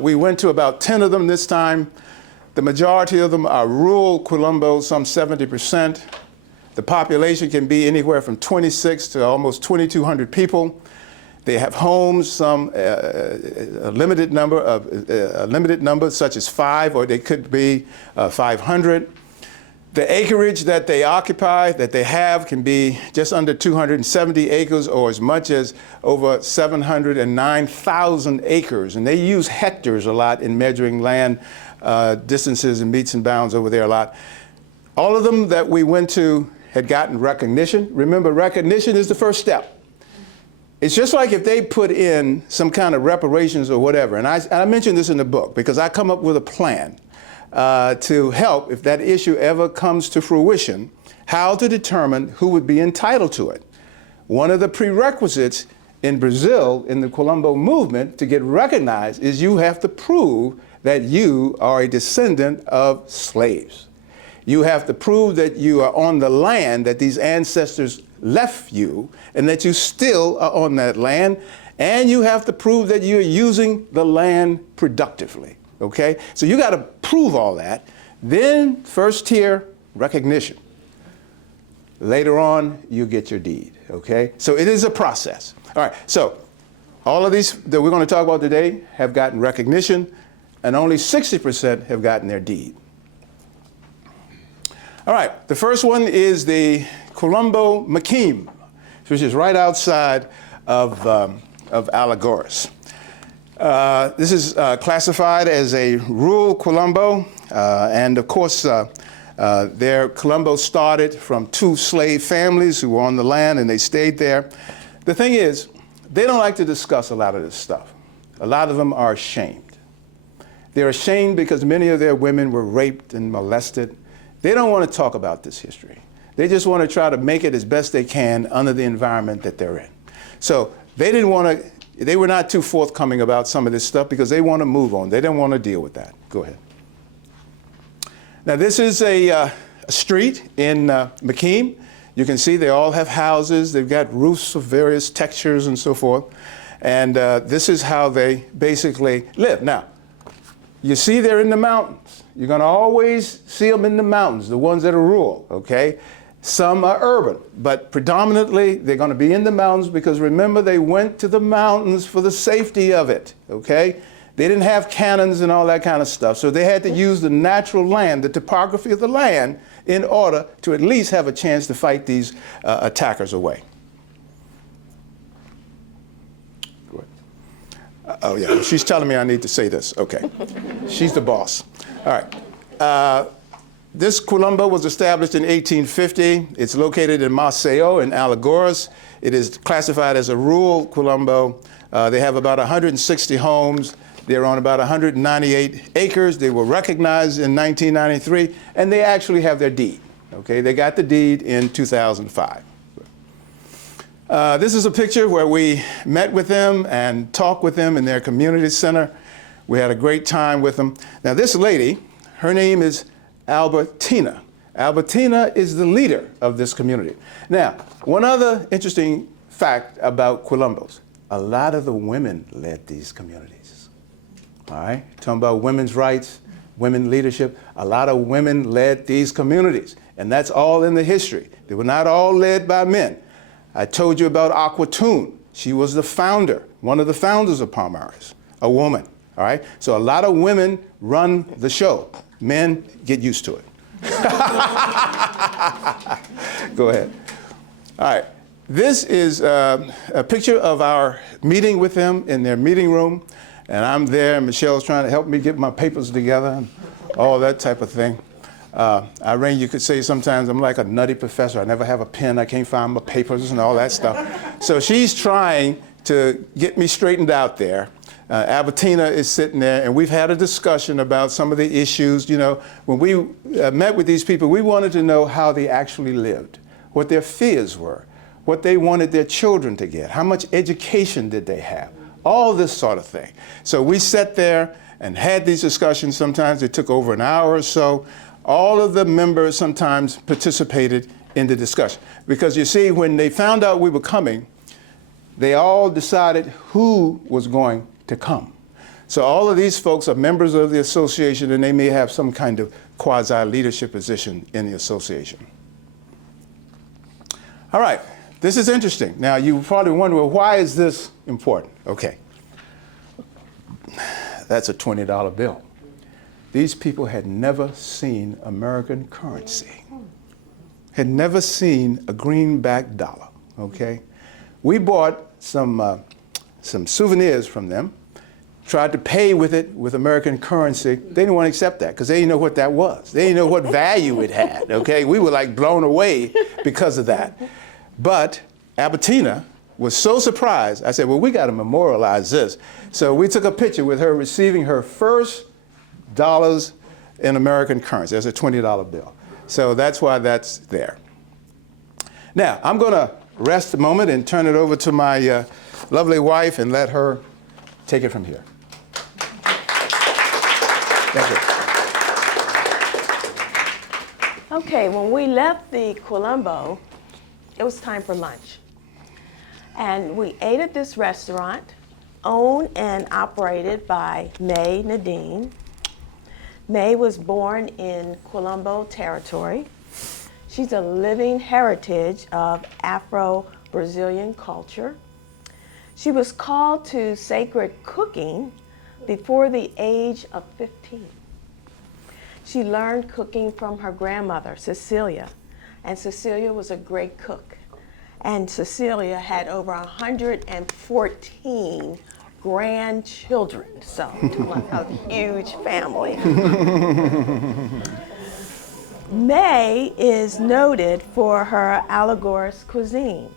We went to about 10 of them this time. The majority of them are rural Quilombos, some 70%. The population can be anywhere from 26 to almost 2,200 people. They have homes, some a limited number, such as 5, or they could be 500. The acreage that they occupy, that they have, can be just under 270 acres, or as much as over 709,000 acres. And they use hectares a lot in measuring land distances and meets and bounds over there a lot. All of them that we went to had gotten recognition. Remember, recognition is the first step. It's just like if they put in some kind of reparations or whatever, and I mentioned this in the book because I come up with a plan to help, if that issue ever comes to fruition, how to determine who would be entitled to it. One of the prerequisites in Brazil, in the Quilombo movement, to get recognized is you have to prove that you are a descendant of slaves. You have to prove that you are on the land that these ancestors left you and that you still are on that land, and you have to prove that you're using the land productively, okay? So you got to prove all that. Then first tier, recognition. Later on, you get your deed, okay? So it is a process. All right, so all of these that we're going to talk about today have gotten recognition, and only 60% have gotten their deed. All right, the first one is the Quilombos Makim, which is right outside of Alagoas. This is classified as a rural Quilombo, and of course, their Quilombo started from 2 slave families who were on the land, and they stayed there. The thing is, they don't like to discuss a lot of this stuff. A lot of them are ashamed. They're ashamed because many of their women were raped and molested. They don't want to talk about this history. They just want to try to make it as best they can under the environment that they're in. So they didn't want to, they were not too forthcoming about some of this stuff because they want to move on. They didn't want to deal with that. Go ahead. Now this is a street in Makim. You can see they all have houses. They've got roofs of various textures and so forth. And this is how they basically live. Now, you see they're in the mountains. You're going to always see them in the mountains, the ones that are rural, okay? Some are urban, but predominantly they're going to be in the mountains because remember they went to the mountains for the safety of it, okay? They didn't have cannons and all that kind of stuff, so they had to use the natural land, the topography of the land, in order to at least have a chance to fight these attackers away. Go ahead. Oh yeah, she's telling me I need to say this. Okay, she's the boss. All right. This Quilombo was established in 1850. It's located in Maceió in Alagoas. It is classified as a rural Quilombo. They have about 160 homes. They're on about 198 acres. They were recognized in 1993, and they actually have their deed. Okay, they got the deed in 2005. This is a picture where we met with them and talked with them in their community center. We had a great time with them. Now this lady, her name is Albertina. Albertina is the leader of this community. Now, one other interesting fact about Quilombos, a lot of the women led these communities. All right, talking about women's rights, women leadership, a lot of women led these communities, and that's all in the history. They were not all led by men. I told you about Aquatoon. She was the founder, one of the founders of Palmares, a woman, all right? So a lot of women run the show. Men, get used to it. Go ahead. All right, this is a picture of our meeting with them in their meeting room. And I'm there, and Michelle's trying to help me get my papers together and all that type of thing. Irene, you could say sometimes I'm like a nutty professor. I never have a pen. I can't find my papers and all that stuff. So she's trying to get me straightened out there. Albertina is sitting there, and we've had a discussion about some of the issues. You know, when we met with these people, we wanted to know how they actually lived, what their fears were, what they wanted their children to get, how much education did they have, all this sort of thing. So we sat there and had these discussions. Sometimes it took over an hour or so. All of the members sometimes participated in the discussion. Because you see, when they found out we were coming, they all decided who was going to come. So all of these folks are members of the association, and they may have some kind of quasi-leadership position in the association. All right, this is interesting. Now, you probably wonder, well, why is this important? Okay, that's a $20 bill. These people had never seen American currency, had never seen a greenback dollar, okay? We bought some souvenirs from them, tried to pay with it with American currency. They didn't want to accept that because they didn't know what that was. They didn't know what value it had, okay? We were like blown away because of that. But Albertina was so surprised. I said, well, we got to memorialize this. So we took a picture with her receiving her first dollars in American currency. That's a $20 bill. So that's why that's there. Now, I'm going to rest a moment and turn it over to my lovely wife and let her take it from here. Thank you. Okay, when we left the Quilombo, it was time for lunch. And we ate at this restaurant, owned and operated by May Nadine. May was born in Quilombo territory. She's a living heritage of Afro-Brazilian culture. She was called to sacred cooking before the age of 15. She learned cooking from her grandmother, Cecilia, and Cecilia was a great cook. And Cecilia had over 114 grandchildren, so a huge family. May is noted for her allegorious cuisine.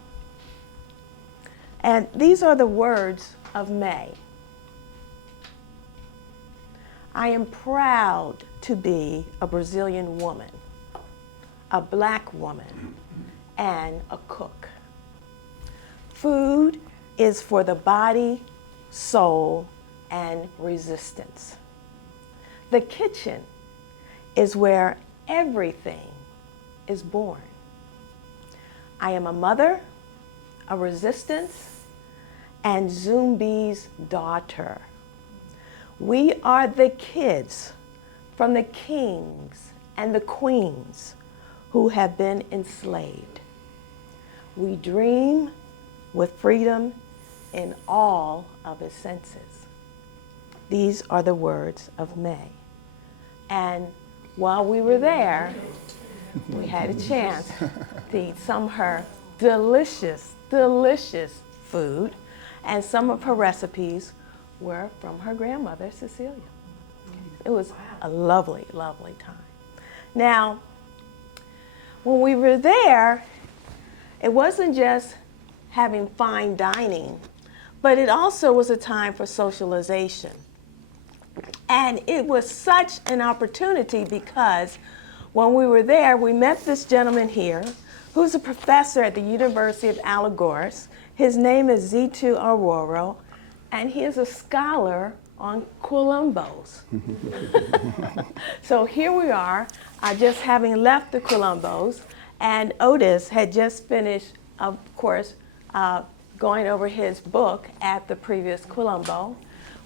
And these are the words of May. I am proud to be a Brazilian woman, a black woman, and a cook. Food is for the body, soul, and resistance. The kitchen is where everything is born. I am a mother, a resistance, and Zumbi's daughter. We are the kids from the kings and the queens who have been enslaved. We dream with freedom in all of its senses. These are the words of May. And while we were there, we had a chance to eat some of her delicious, delicious food, and some of her recipes were from her grandmother, Cecilia. It was a lovely, lovely time. Now, when we were there, it wasn't just having fine dining, but it also was a time for socialization. And it was such an opportunity because when we were there, we met this gentleman here who's a professor at the University of Alagoas. His name is Zitu Aurora, and he is a scholar on Quilombos. So here we are, just having left the Quilombos, and Otis had just finished, of course, going over his book at the previous Quilombo.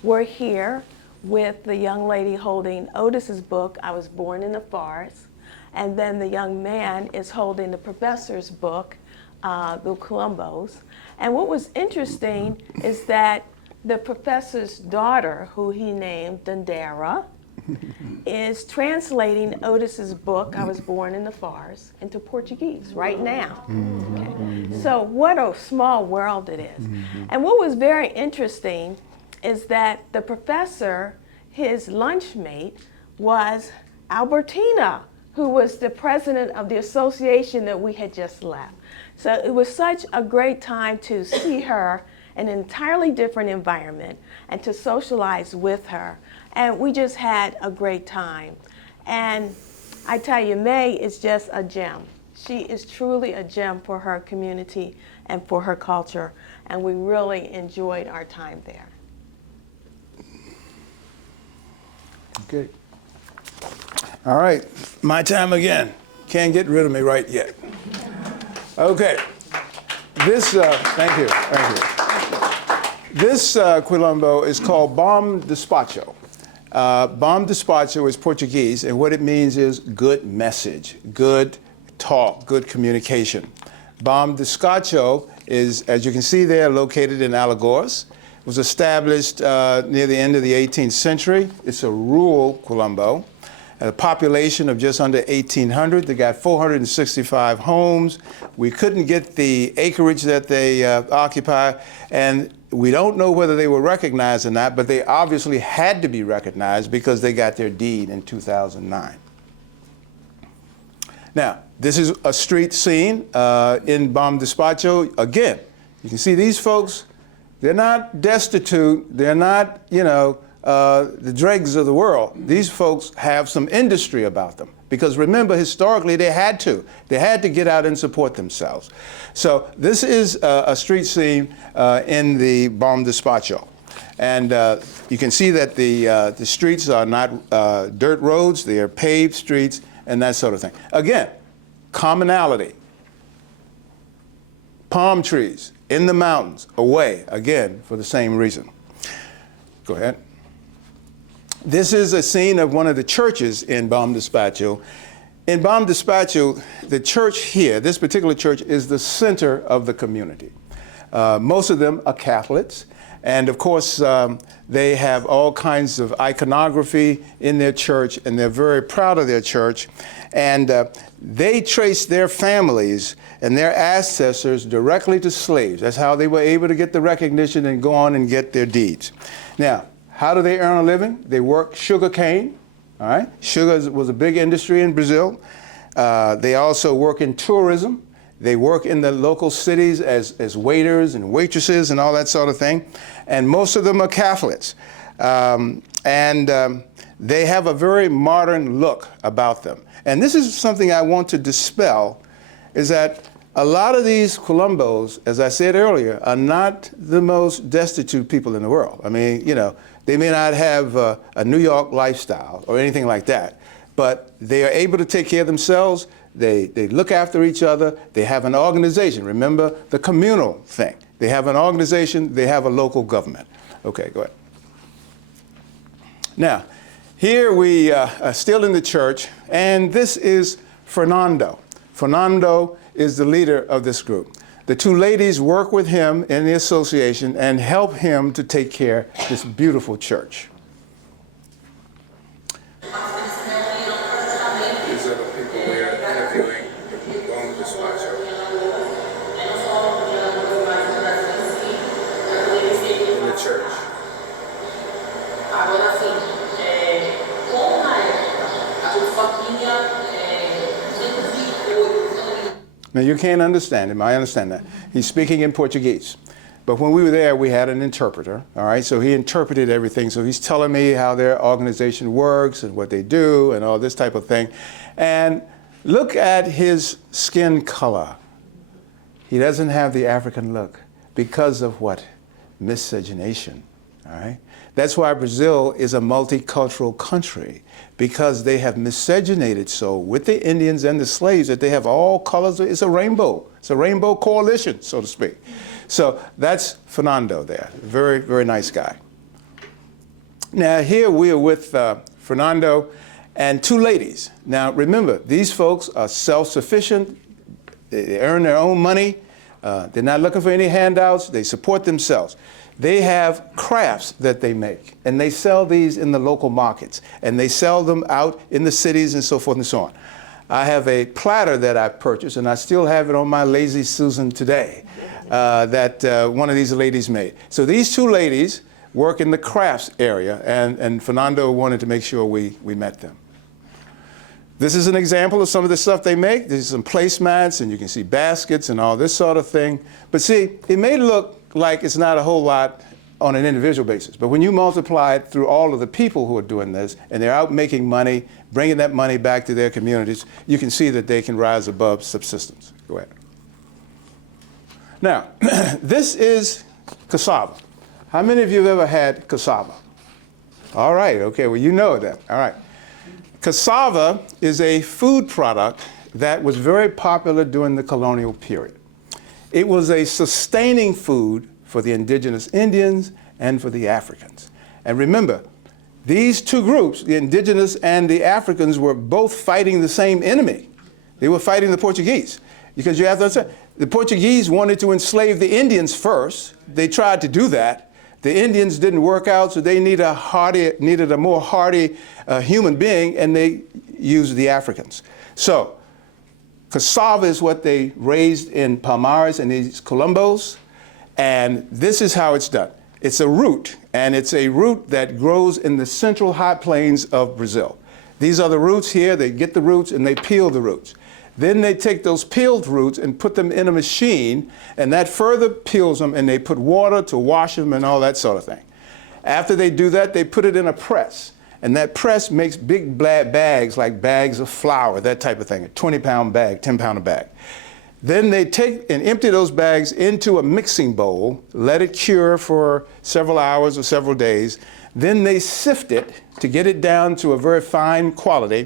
We're here with the young lady holding Otis's book, I Was Born in the Forest, and then the young man is holding the professor's book, the Quilombos. And what was interesting is that the professor's daughter, who he named Dandara, is translating Otis's book, I Was Born in the Forest, into Portuguese right now. Okay. So what a small world it is. And what was very interesting is that the professor, his lunchmate, was Albertina, who was the president of the association that we had just left. So it was such a great time to see her in an entirely different environment and to socialize with her. And we just had a great time. And I tell you, May is just a gem. She is truly a gem for her community and for her culture. And we really enjoyed our time there. Okay. All right, my time again. Can't get rid of me right yet. Okay. This, thank you. This Quilombo is called Bom Despacho. Bom Despacho is Portuguese, and what it means is good message, good talk, good communication. Bom Despacho is, as you can see there, located in Alagoas. It was established near the end of the 18th century. It's a rural Quilombo. A population of just under 1,800. They got 465 homes. We couldn't get the acreage that they occupy, and we don't know whether they were recognized or not, but they obviously had to be recognized because they got their deed in 2009. Now, this is a street scene in Bom Despacho. Again, you can see these folks, they're not destitute, they're not, the dregs of the world. These folks have some industry about them because remember, historically, they had to get out and support themselves. So this is a street scene in the Bom Despacho. And you can see that the streets are not dirt roads, they are paved streets and that sort of thing. Again, commonality. Palm trees in the mountains, away, again, for the same reason. Go ahead. This is a scene of one of the churches in Bom Despacho. In Bom Despacho, the church here, this particular church, is the center of the community. Most of them are Catholics, and of course, they have all kinds of iconography in their church, and they're very proud of their church. And they trace their families and their ancestors directly to slaves. That's how they were able to get the recognition and go on and get their deeds. Now, how do they earn a living? They work sugar cane. All right, sugar was a big industry in Brazil. They also work in tourism. They work in the local cities as waiters and waitresses and all that sort of thing. And most of them are Catholics. They have a very modern look about them. And this is something I want to dispel, is that a lot of these Quilombos, as I said earlier, are not the most destitute people in the world. I mean, you know, they may not have a New York lifestyle or anything like that, but they are able to take care of themselves. They look after each other. They have an organization. Remember the communal thing. They have an organization. They have a local government. Okay, go ahead. Now, here we are still in the church, and this is Fernando. Fernando is the leader of this group. The two ladies work with him in the association and help him to take care of this beautiful church. These are the people we are interviewing Bom Despacho. In the church. Now, you can't understand him. I understand that. He's speaking in Portuguese. But when we were there, we had an interpreter, all right? So he interpreted everything. So he's telling me how their organization works and what they do and all this type of thing. And look at his skin color. He doesn't have the African look because of what? Miscegenation, all right? That's why Brazil is a multicultural country, because they have miscegenated so with the Indians and the slaves that they have all colors. It's a rainbow. It's a rainbow coalition, so to speak. So that's Fernando there. Very, very nice guy. Now here we are with Fernando and two ladies. Now remember, these folks are self-sufficient. They earn their own money. They're not looking for any handouts. They support themselves. They have crafts that they make, and they sell these in the local markets, and they sell them out in the cities and so forth and so on. I have a platter that I purchased, and I still have it on my Lazy Susan today, that one of these ladies made. So these two ladies work in the crafts area, and Fernando wanted to make sure we met them. This is an example of some of the stuff they make. There's some placemats, and you can see baskets and all this sort of thing. But see, it may look like it's not a whole lot on an individual basis. But when you multiply it through all of the people who are doing this, and they're out making money, bringing that money back to their communities, you can see that they can rise above subsistence. Go ahead. Now, this is cassava. How many of you have ever had cassava? All right, okay, well, you know that. All right. Cassava is a food product that was very popular during the colonial period. It was a sustaining food for the indigenous Indians and for the Africans. And remember, these two groups, the indigenous and the Africans, were both fighting the same enemy. They were fighting the Portuguese. Because you have to understand, the Portuguese wanted to enslave the Indians first. They tried to do that. The Indians didn't work out, so they needed a more hardy human being, and they used the Africans. So cassava is what they raised in Palmares and these Quilombos, and this is how it's done. It's a root, and it's a root that grows in the central high plains of Brazil. These are the roots here. They get the roots and they peel the roots. Then they take those peeled roots and put them in a machine, and that further peels them, and they put water to wash them and all that sort of thing. After they do that, they put it in a press. And that press makes big bags, like bags of flour, that type of thing, a 20-pound bag, 10-pound bag. Then they take and empty those bags into a mixing bowl, let it cure for several hours or several days. Then they sift it to get it down to a very fine quality,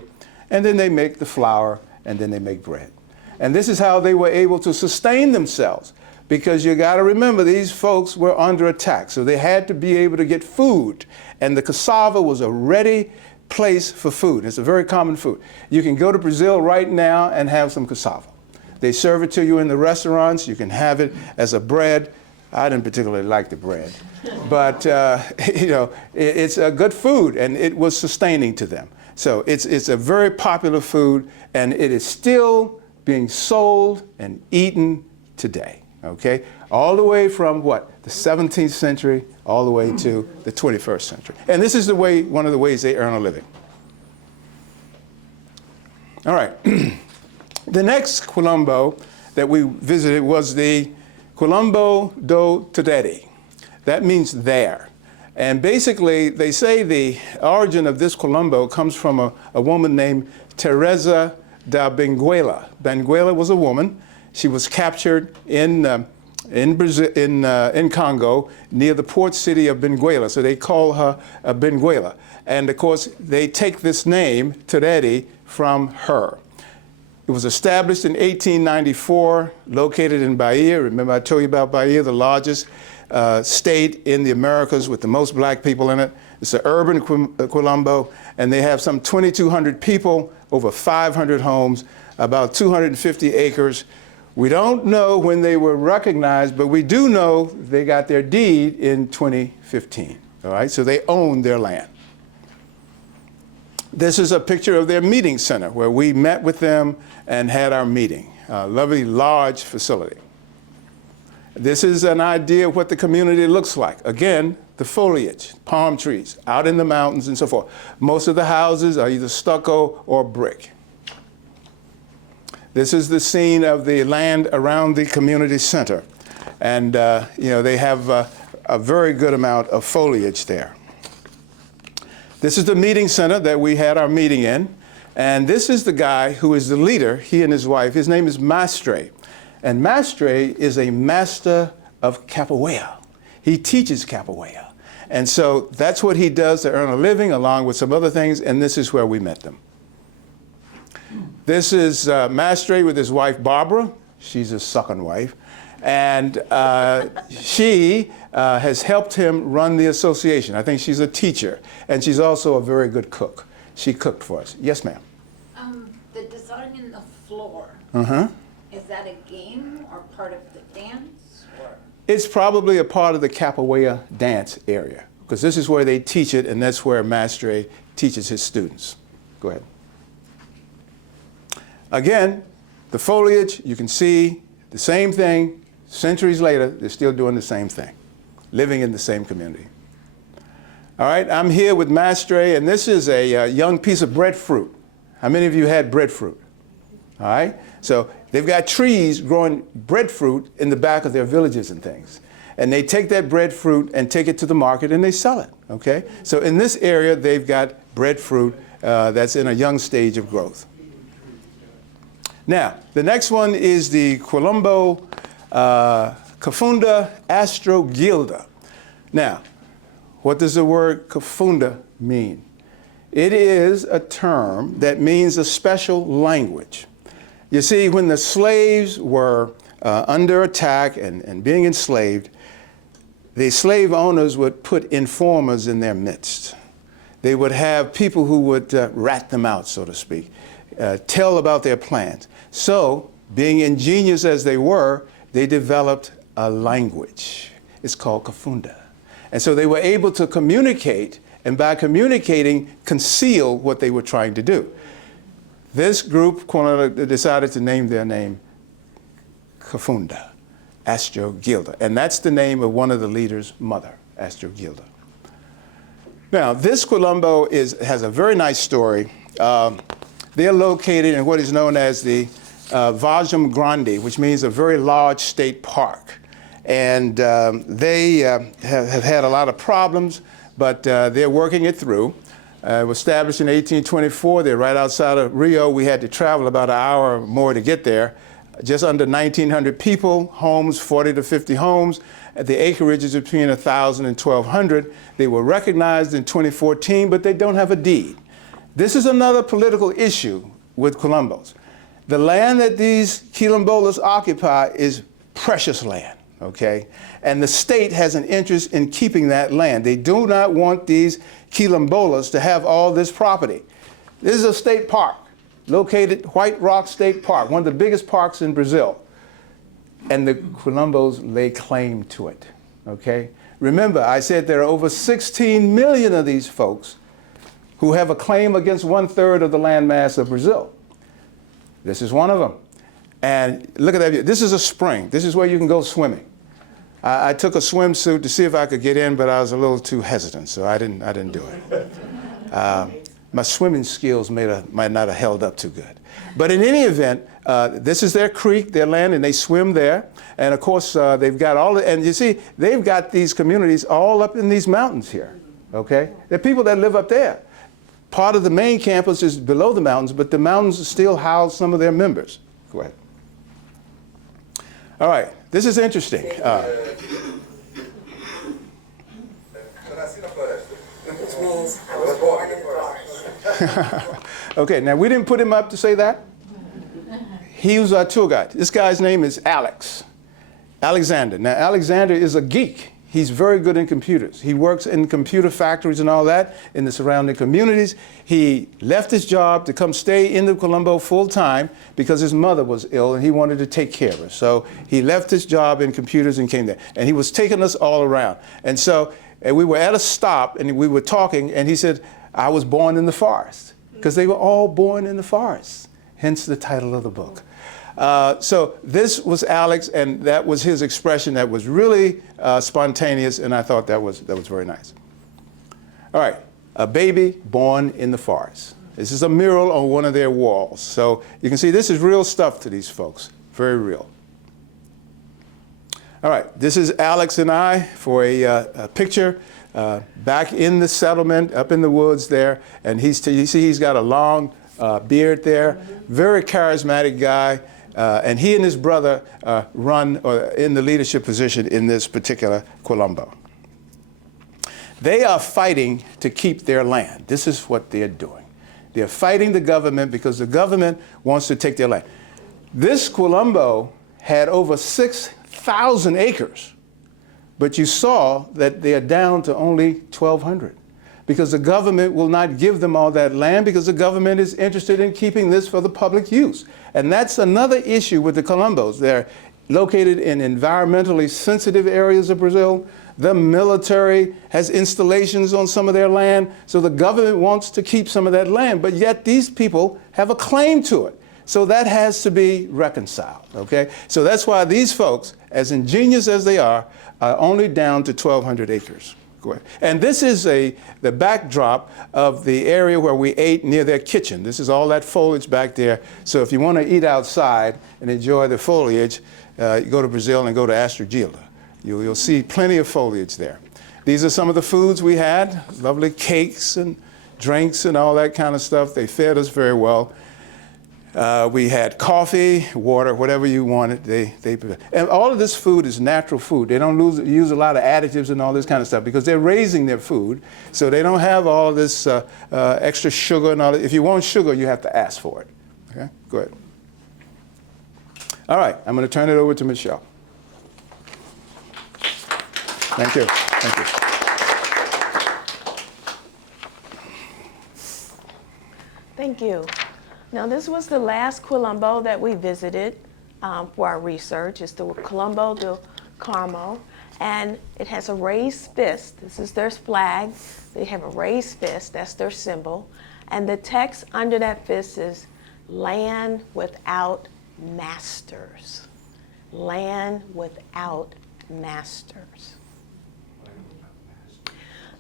and then they make the flour, and then they make bread. And this is how they were able to sustain themselves, because you got to remember these folks were under attack, so they had to be able to get food, and the cassava was a ready place for food. It's a very common food. You can go to Brazil right now and have some cassava. They serve it to you in the restaurants. You can have it as a bread. I didn't particularly like the bread, but you know, it's a good food, and it was sustaining to them. So it's a very popular food, and it is still being sold and eaten today, okay? All the way from what? The 17th century all the way to the 21st century. And this is the way, one of the ways they earn a living. All right. The next Quilombo that we visited was the Quilombo do Tudete. That means there. And basically, they say the origin of this Quilombo comes from a woman named Teresa da Benguela. Benguela was a woman. She was captured in Brazil, in Congo, near the port city of Benguela. So they call her Benguela. And of course, they take this name, Tudete, from her. It was established in 1894, located in Bahia. Remember I told you about Bahia, the largest state in the Americas with the most black people in it. It's an urban Quilombo, and they have some 2,200 people, over 500 homes, about 250 acres. We don't know when they were recognized, but we do know they got their deed in 2015, all right? So they own their land. This is a picture of their meeting center where we met with them and had our meeting. A lovely, large facility. This is an idea of what the community looks like. Again, the foliage, palm trees, out in the mountains and so forth. Most of the houses are either stucco or brick. This is the scene of the land around the community center. And you know, they have a very good amount of foliage there. This is the meeting center that we had our meeting in. And this is the guy who is the leader, he and his wife. His name is Mastre. And Mastre is a master of capoeira. He teaches capoeira. And so that's what he does to earn a living, along with some other things, and this is where we met them. This is Mastre with his wife, Barbara. She's his second wife. And she has helped him run the association. I think she's a teacher, and she's also a very good cook. She cooked for us. Yes, ma'am. The design in the floor, is that a game or part of the dance? Or? It's probably a part of the capoeira dance area, because this is where they teach it, and that's where Mastre teaches his students. Go ahead. Again, the foliage, you can see the same thing. Centuries later, they're still doing the same thing, living in the same community. All right, I'm here with Mastre, and this is a young piece of breadfruit. How many of you had breadfruit? All right, so they've got trees growing breadfruit in the back of their villages and things. And they take that breadfruit and take it to the market and they sell it, okay? So in this area, they've got breadfruit that's in a young stage of growth. Now, the next one is the Quilombo Kafunda Astrogilda. Now, what does the word Kafunda mean? It is a term that means a special language. You see, when the slaves were under attack and being enslaved, the slave owners would put informers in their midst. They would have people who would rat them out, so to speak, tell about their plans. So, being ingenious as they were, they developed a language. It's called Kafunda. And so they were able to communicate, and by communicating, conceal what they were trying to do. This group decided to name their name Kafunda, Astrogilda. And that's the name of one of the leaders' mother, Astrogilda. Now, this Quilombo has a very nice story. They're located in what is known as the Vajam Grande, which means a very large state park. And they have had a lot of problems, but they're working it through. It was established in 1824. They're right outside of Rio. We had to travel about an hour or more to get there. Just under 1,900 people, homes, 40 to 50 homes. The acreage is between 1,000 and 1,200. They were recognized in 2014, but they don't have a deed. This is another political issue with Quilombos. The land that these Quilombolas occupy is precious land. okay? And the state has an interest in keeping that land. They do not want these quilombolas to have all this property. This is a state park, located White Rock State Park, one of the biggest parks in Brazil. And the Quilombos lay claim to it, okay? Remember, I said there are over 16 million of these folks who have a claim against 1/3 of the landmass of Brazil. This is one of them. And look at that view. This is a spring. This is where you can go swimming. I took a swimsuit to see if I could get in, but I was a little too hesitant, so I didn't do it. My swimming skills might not have held up too good. But in any event, this is their creek, their land, and they swim there. And of course, they've got and you see, they've got these communities all up in these mountains here, okay? There are people that live up there. Part of the main campus is below the mountains, but the mountains still house some of their members. Go ahead. All right, this is interesting. Okay, now we didn't put him up to say that. He was our tour guide. This guy's name is Alexander. Now, Alexander is a geek. He's very good in computers. He works in computer factories and all that in the surrounding communities. He left his job to come stay in the Colombo full time because his mother was ill and he wanted to take care of her. So he left his job in computers and came there. And he was taking us all around. And so we were at a stop and we were talking and he said, I was born in the forest, because they were all born in the forest, hence the title of the book. So this was Alex, and that was his expression that was really spontaneous, and I thought that was very nice. All right, a baby born in the forest. This is a mural on one of their walls. So you can see this is real stuff to these folks, very real. All right, this is Alex and I for a picture back in the settlement, up in the woods there, and you see he's got a long beard there, very charismatic guy. And he and his brother run in the leadership position in this particular Quilombo. They are fighting to keep their land. This is what they're doing. They're fighting the government because the government wants to take their land. This Quilombo had over 6,000 acres, but you saw that they are down to only 1,200. Because the government will not give them all that land because the government is interested in keeping this for the public use. And that's another issue with the Quilombos. They're located in environmentally sensitive areas of Brazil. The military has installations on some of their land, so the government wants to keep some of that land, but yet these people have a claim to it. So that has to be reconciled, okay? So that's why these folks, as ingenious as they are only down to 1,200 acres. Go ahead. And this is the backdrop of the area where we ate near their kitchen. This is all that foliage back there. So if you want to eat outside and enjoy the foliage, you go to Brazil and go to Astrogilda. You'll see plenty of foliage there. These are some of the foods we had, lovely cakes and drinks and all that kind of stuff. They fed us very well. We had coffee, water, whatever you wanted. And all of this food is natural food. They don't use a lot of additives and all this kind of stuff because they're raising their food, so they don't have all this extra sugar and all that. If you want sugar, you have to ask for it. Okay, go ahead. All right, I'm going to turn it over to Michelle. Thank you. Thank you. Thank you. Now, this was the last Quilombo that we visited for our research. It's the Quilombo del Carmo, and it has a raised fist. This is their flag. They have a raised fist. That's their symbol. And the text under that fist is land without masters. Land without masters.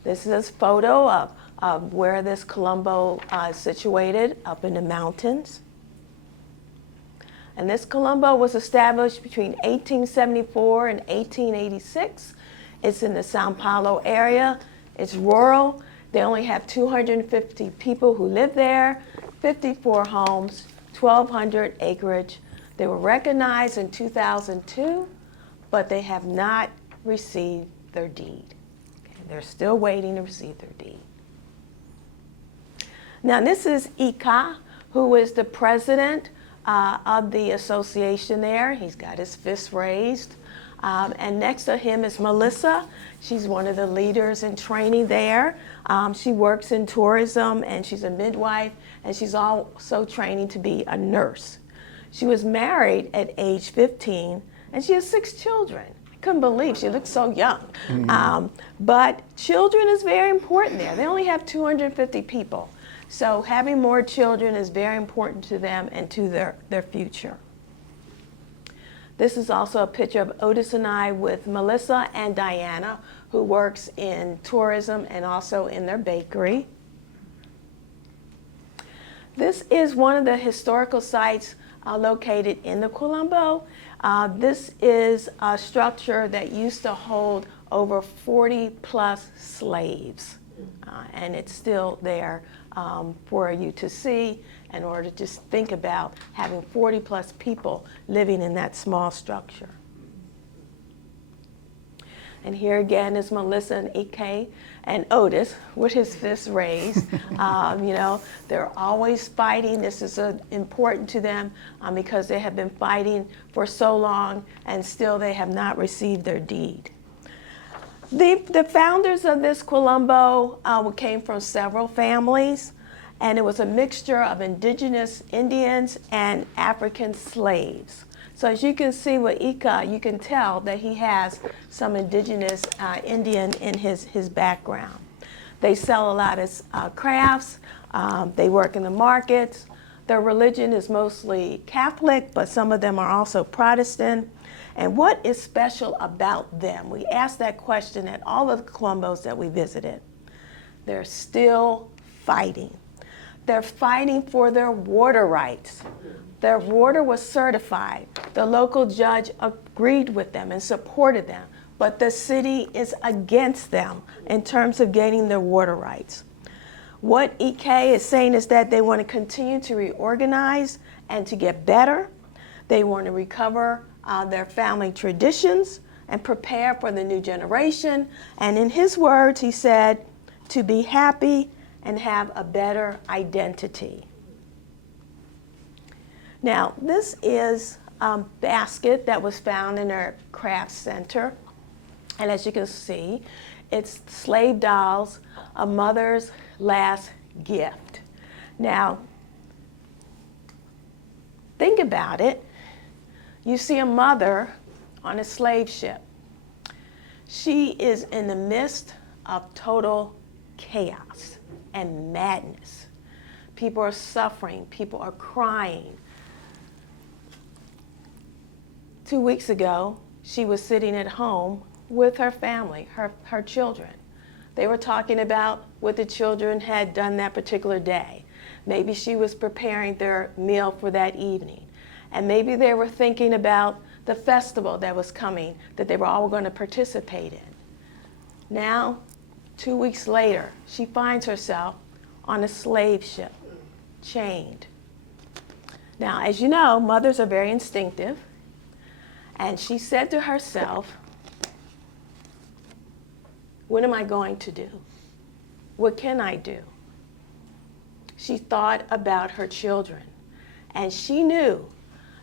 This is a photo of where this Quilombo is situated, up in the mountains. And this Quilombo was established between 1874 and 1886. It's in the Sao Paulo area. It's rural. They only have 250 people who live there, 54 homes, 1,200 acreage. They were recognized in 2002, but they have not received their deed. They're still waiting to receive their deed. Now, this is Ika, who is the president of the association there. He's got his fist raised. And next to him is Melissa. She's one of the leaders in training there. She works in tourism, and she's a midwife, and she's also training to be a nurse. She was married at age 15, and she has 6 children. I couldn't believe she looked so young. But children is very important there. They only have 250 people. So having more children is very important to them and to their future. This is also a picture of Otis and I with Melissa and Diana, who works in tourism and also in their bakery. This is one of the historical sites located in the Quilombo. This is a structure that used to hold over 40 plus slaves, and it's still there for you to see in order to just think about having 40 plus people living in that small structure. And here again is Melissa and Ike and Otis with his fists raised. They're always fighting. This is important to them because they have been fighting for so long and still they have not received their deed. The founders of this Quilombo came from several families, and it was a mixture of indigenous Indians and African slaves. So as you can see with Ika, you can tell that he has some indigenous Indian in his background. They sell a lot of crafts. They work in the markets. Their religion is mostly Catholic, but some of them are also Protestant. And what is special about them? We asked that question at all of the Quilombos that we visited. They're still fighting. They're fighting for their water rights. Their water was certified. The local judge agreed with them and supported them, but the city is against them in terms of getting their water rights. What EK is saying is that they want to continue to reorganize and to get better. They want to recover their family traditions and prepare for the new generation. And in his words, he said, to be happy and have a better identity. Now, this is a basket that was found in our craft center. And as you can see, it's slave dolls, a mother's last gift. Now, think about it. You see a mother on a slave ship. She is in the midst of total chaos and madness. People are suffering. People are crying. 2 weeks ago, she was sitting at home with her family, her children. They were talking about what the children had done that particular day. Maybe she was preparing their meal for that evening. And maybe they were thinking about the festival that was coming, that they were all going to participate in. Now, 2 weeks later, she finds herself on a slave ship, chained. Now, as you know, mothers are very instinctive. And she said to herself, what am I going to do? What can I do? She thought about her children. And she knew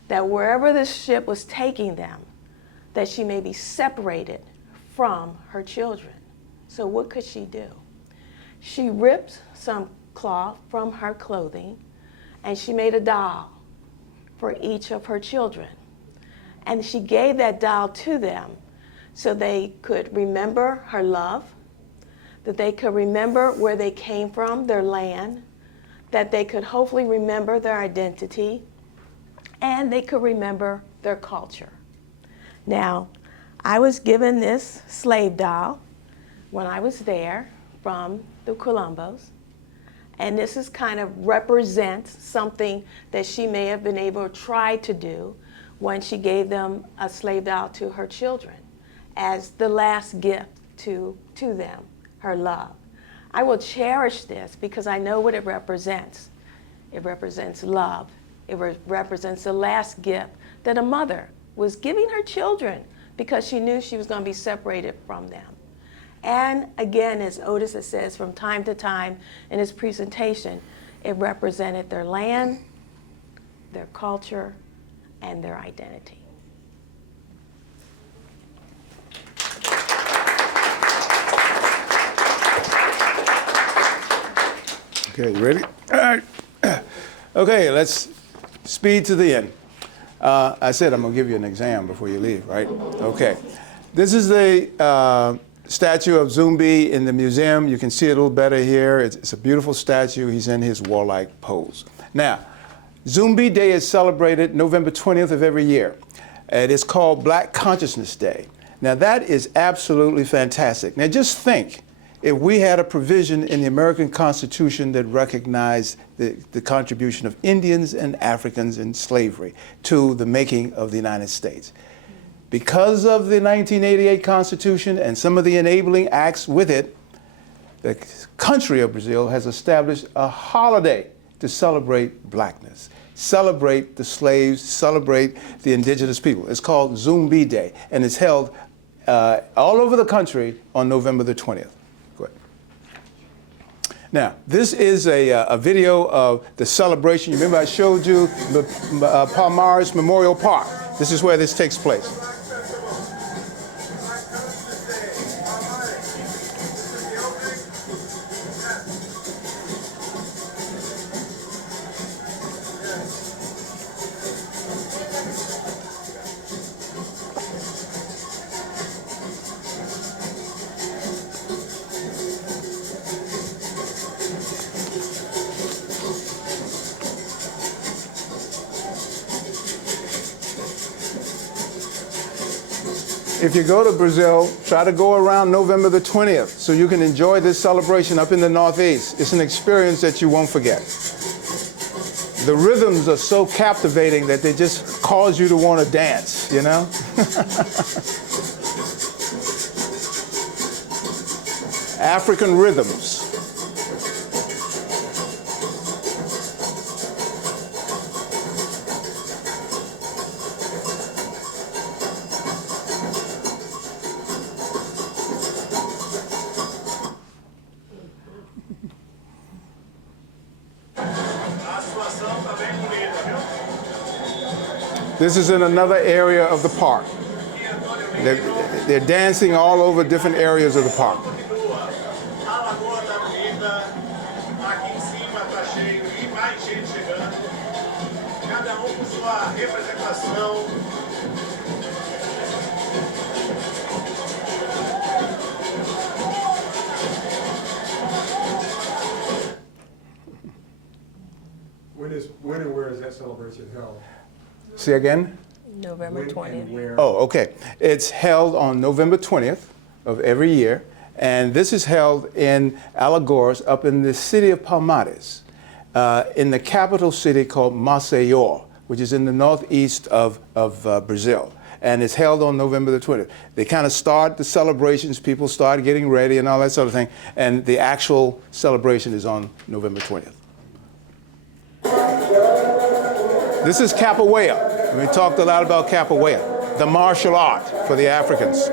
that wherever this ship was taking them, that she may be separated from her children. So what could she do? She ripped some cloth from her clothing, and she made a doll for each of her children. And she gave that doll to them so they could remember her love, that they could remember where they came from, their land, that they could hopefully remember their identity, and they could remember their culture. Now, I was given this slave doll when I was there from the Quilombos, and this is kind of represents something that she may have been able to try to do when she gave them a slave doll to her children as the last gift to them, her love. I will cherish this because I know what it represents. It represents love. It represents the last gift that a mother was giving her children because she knew she was going to be separated from them. And again, as Otis says from time to time in his presentation, it represented their land, their culture, and their identity. Okay, you ready? All right. Okay, let's speed to the end. I said I'm going to give you an exam before you leave, right? Okay. This is the statue of Zumbi in the museum. You can see it a little better here. It's a beautiful statue. He's in his warlike pose. Now, Zumbi Day is celebrated November 20th of every year. It is called Black Consciousness Day. Now, that is absolutely fantastic. Now, just think if we had a provision in the American Constitution that recognized the contribution of Indians and Africans in slavery to the making of the United States. Because of the 1988 Constitution and some of the enabling acts with it, the country of Brazil has established a holiday to celebrate blackness, celebrate the slaves, celebrate the indigenous people. It's called Zumbi Day, and it's held all over the country on November the 20th. Go ahead. Now, this is a video of the celebration. You remember I showed you Palmares Memorial Park. This is where this takes place. If you go to Brazil, try to go around November the 20th so you can enjoy this celebration up in the Northeast. It's an experience that you won't forget. The rhythms are so captivating that they just cause you to want to dance, you know? African rhythms. This is in another area of the park. They're dancing all over different areas of the park. When and where is that celebration held? See again? November 20th. Oh, okay. It's held on November 20th of every year, and this is held in Alagoas, up in the city of Palmares, in the capital city called Maceió, which is in the northeast of Brazil. And it's held on November the 20th. They kind of start the celebrations, people start getting ready and all that sort of thing, and the actual celebration is on November 20th. This is capoeira. We talked a lot about capoeira, the martial art for the Africans.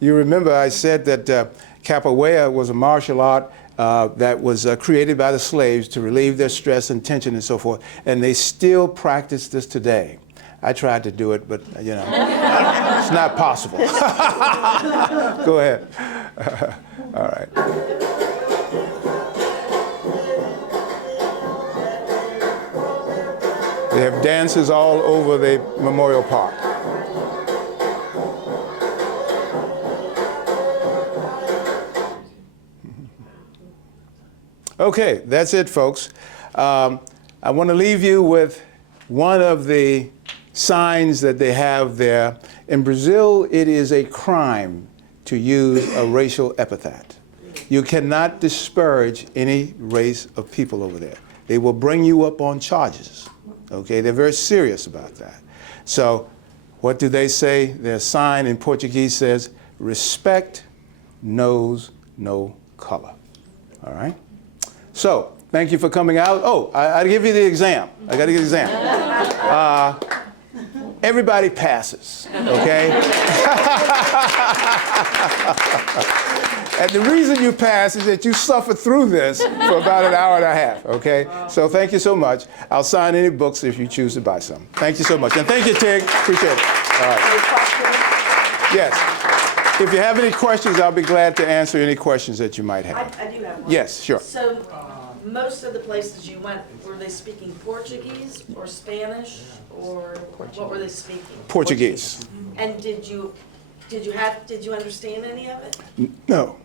You remember I said that capoeira was a martial art that was created by the slaves to relieve their stress and tension and so forth, and they still practice this today. I tried to do it, but you know, it's not possible. Go ahead. All right. They have dances all over the memorial park. Okay, that's it, folks. I want to leave you with one of the signs that they have there. In Brazil, it is a crime to use a racial epithet. You cannot disparage any race of people over there. They will bring you up on charges. Okay, they're very serious about that. So what do they say? Their sign in Portuguese says, respect knows no color. All right? So, thank you for coming out. Oh, I give you the exam. I got to give you the exam. Everybody passes, okay? And the reason you pass is that you suffered through this for about an hour and a half, okay? So thank you so much. I'll sign any books if you choose to buy some. Thank you so much. And thank you, Tig. Appreciate it. All right. Yes. If you have any questions, I'll be glad to answer any questions that you might have. I do have one. Yes, sure. So, most of the places you went, were they speaking Portuguese or Spanish, or what were they speaking? Portuguese. And did you understand any of it? No.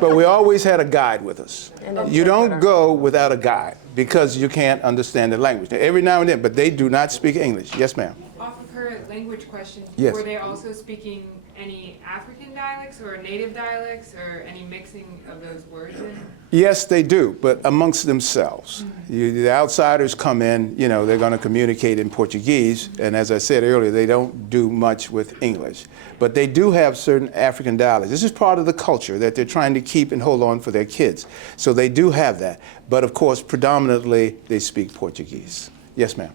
But we always had a guide with us. You don't go without a guide because you can't understand the language. Every now and then, but they do not speak English. Yes, ma'am. Off of her language question, Yes. were they also speaking any African dialects or native dialects or any mixing of those words in? Yes, they do, but amongst themselves. The outsiders come in, you know, they're going to communicate in Portuguese, and as I said earlier, they don't do much with English. But they do have certain African dialects. This is part of the culture that they're trying to keep and hold on for their kids. So they do have that. But of course, predominantly, they speak Portuguese. Yes, ma'am.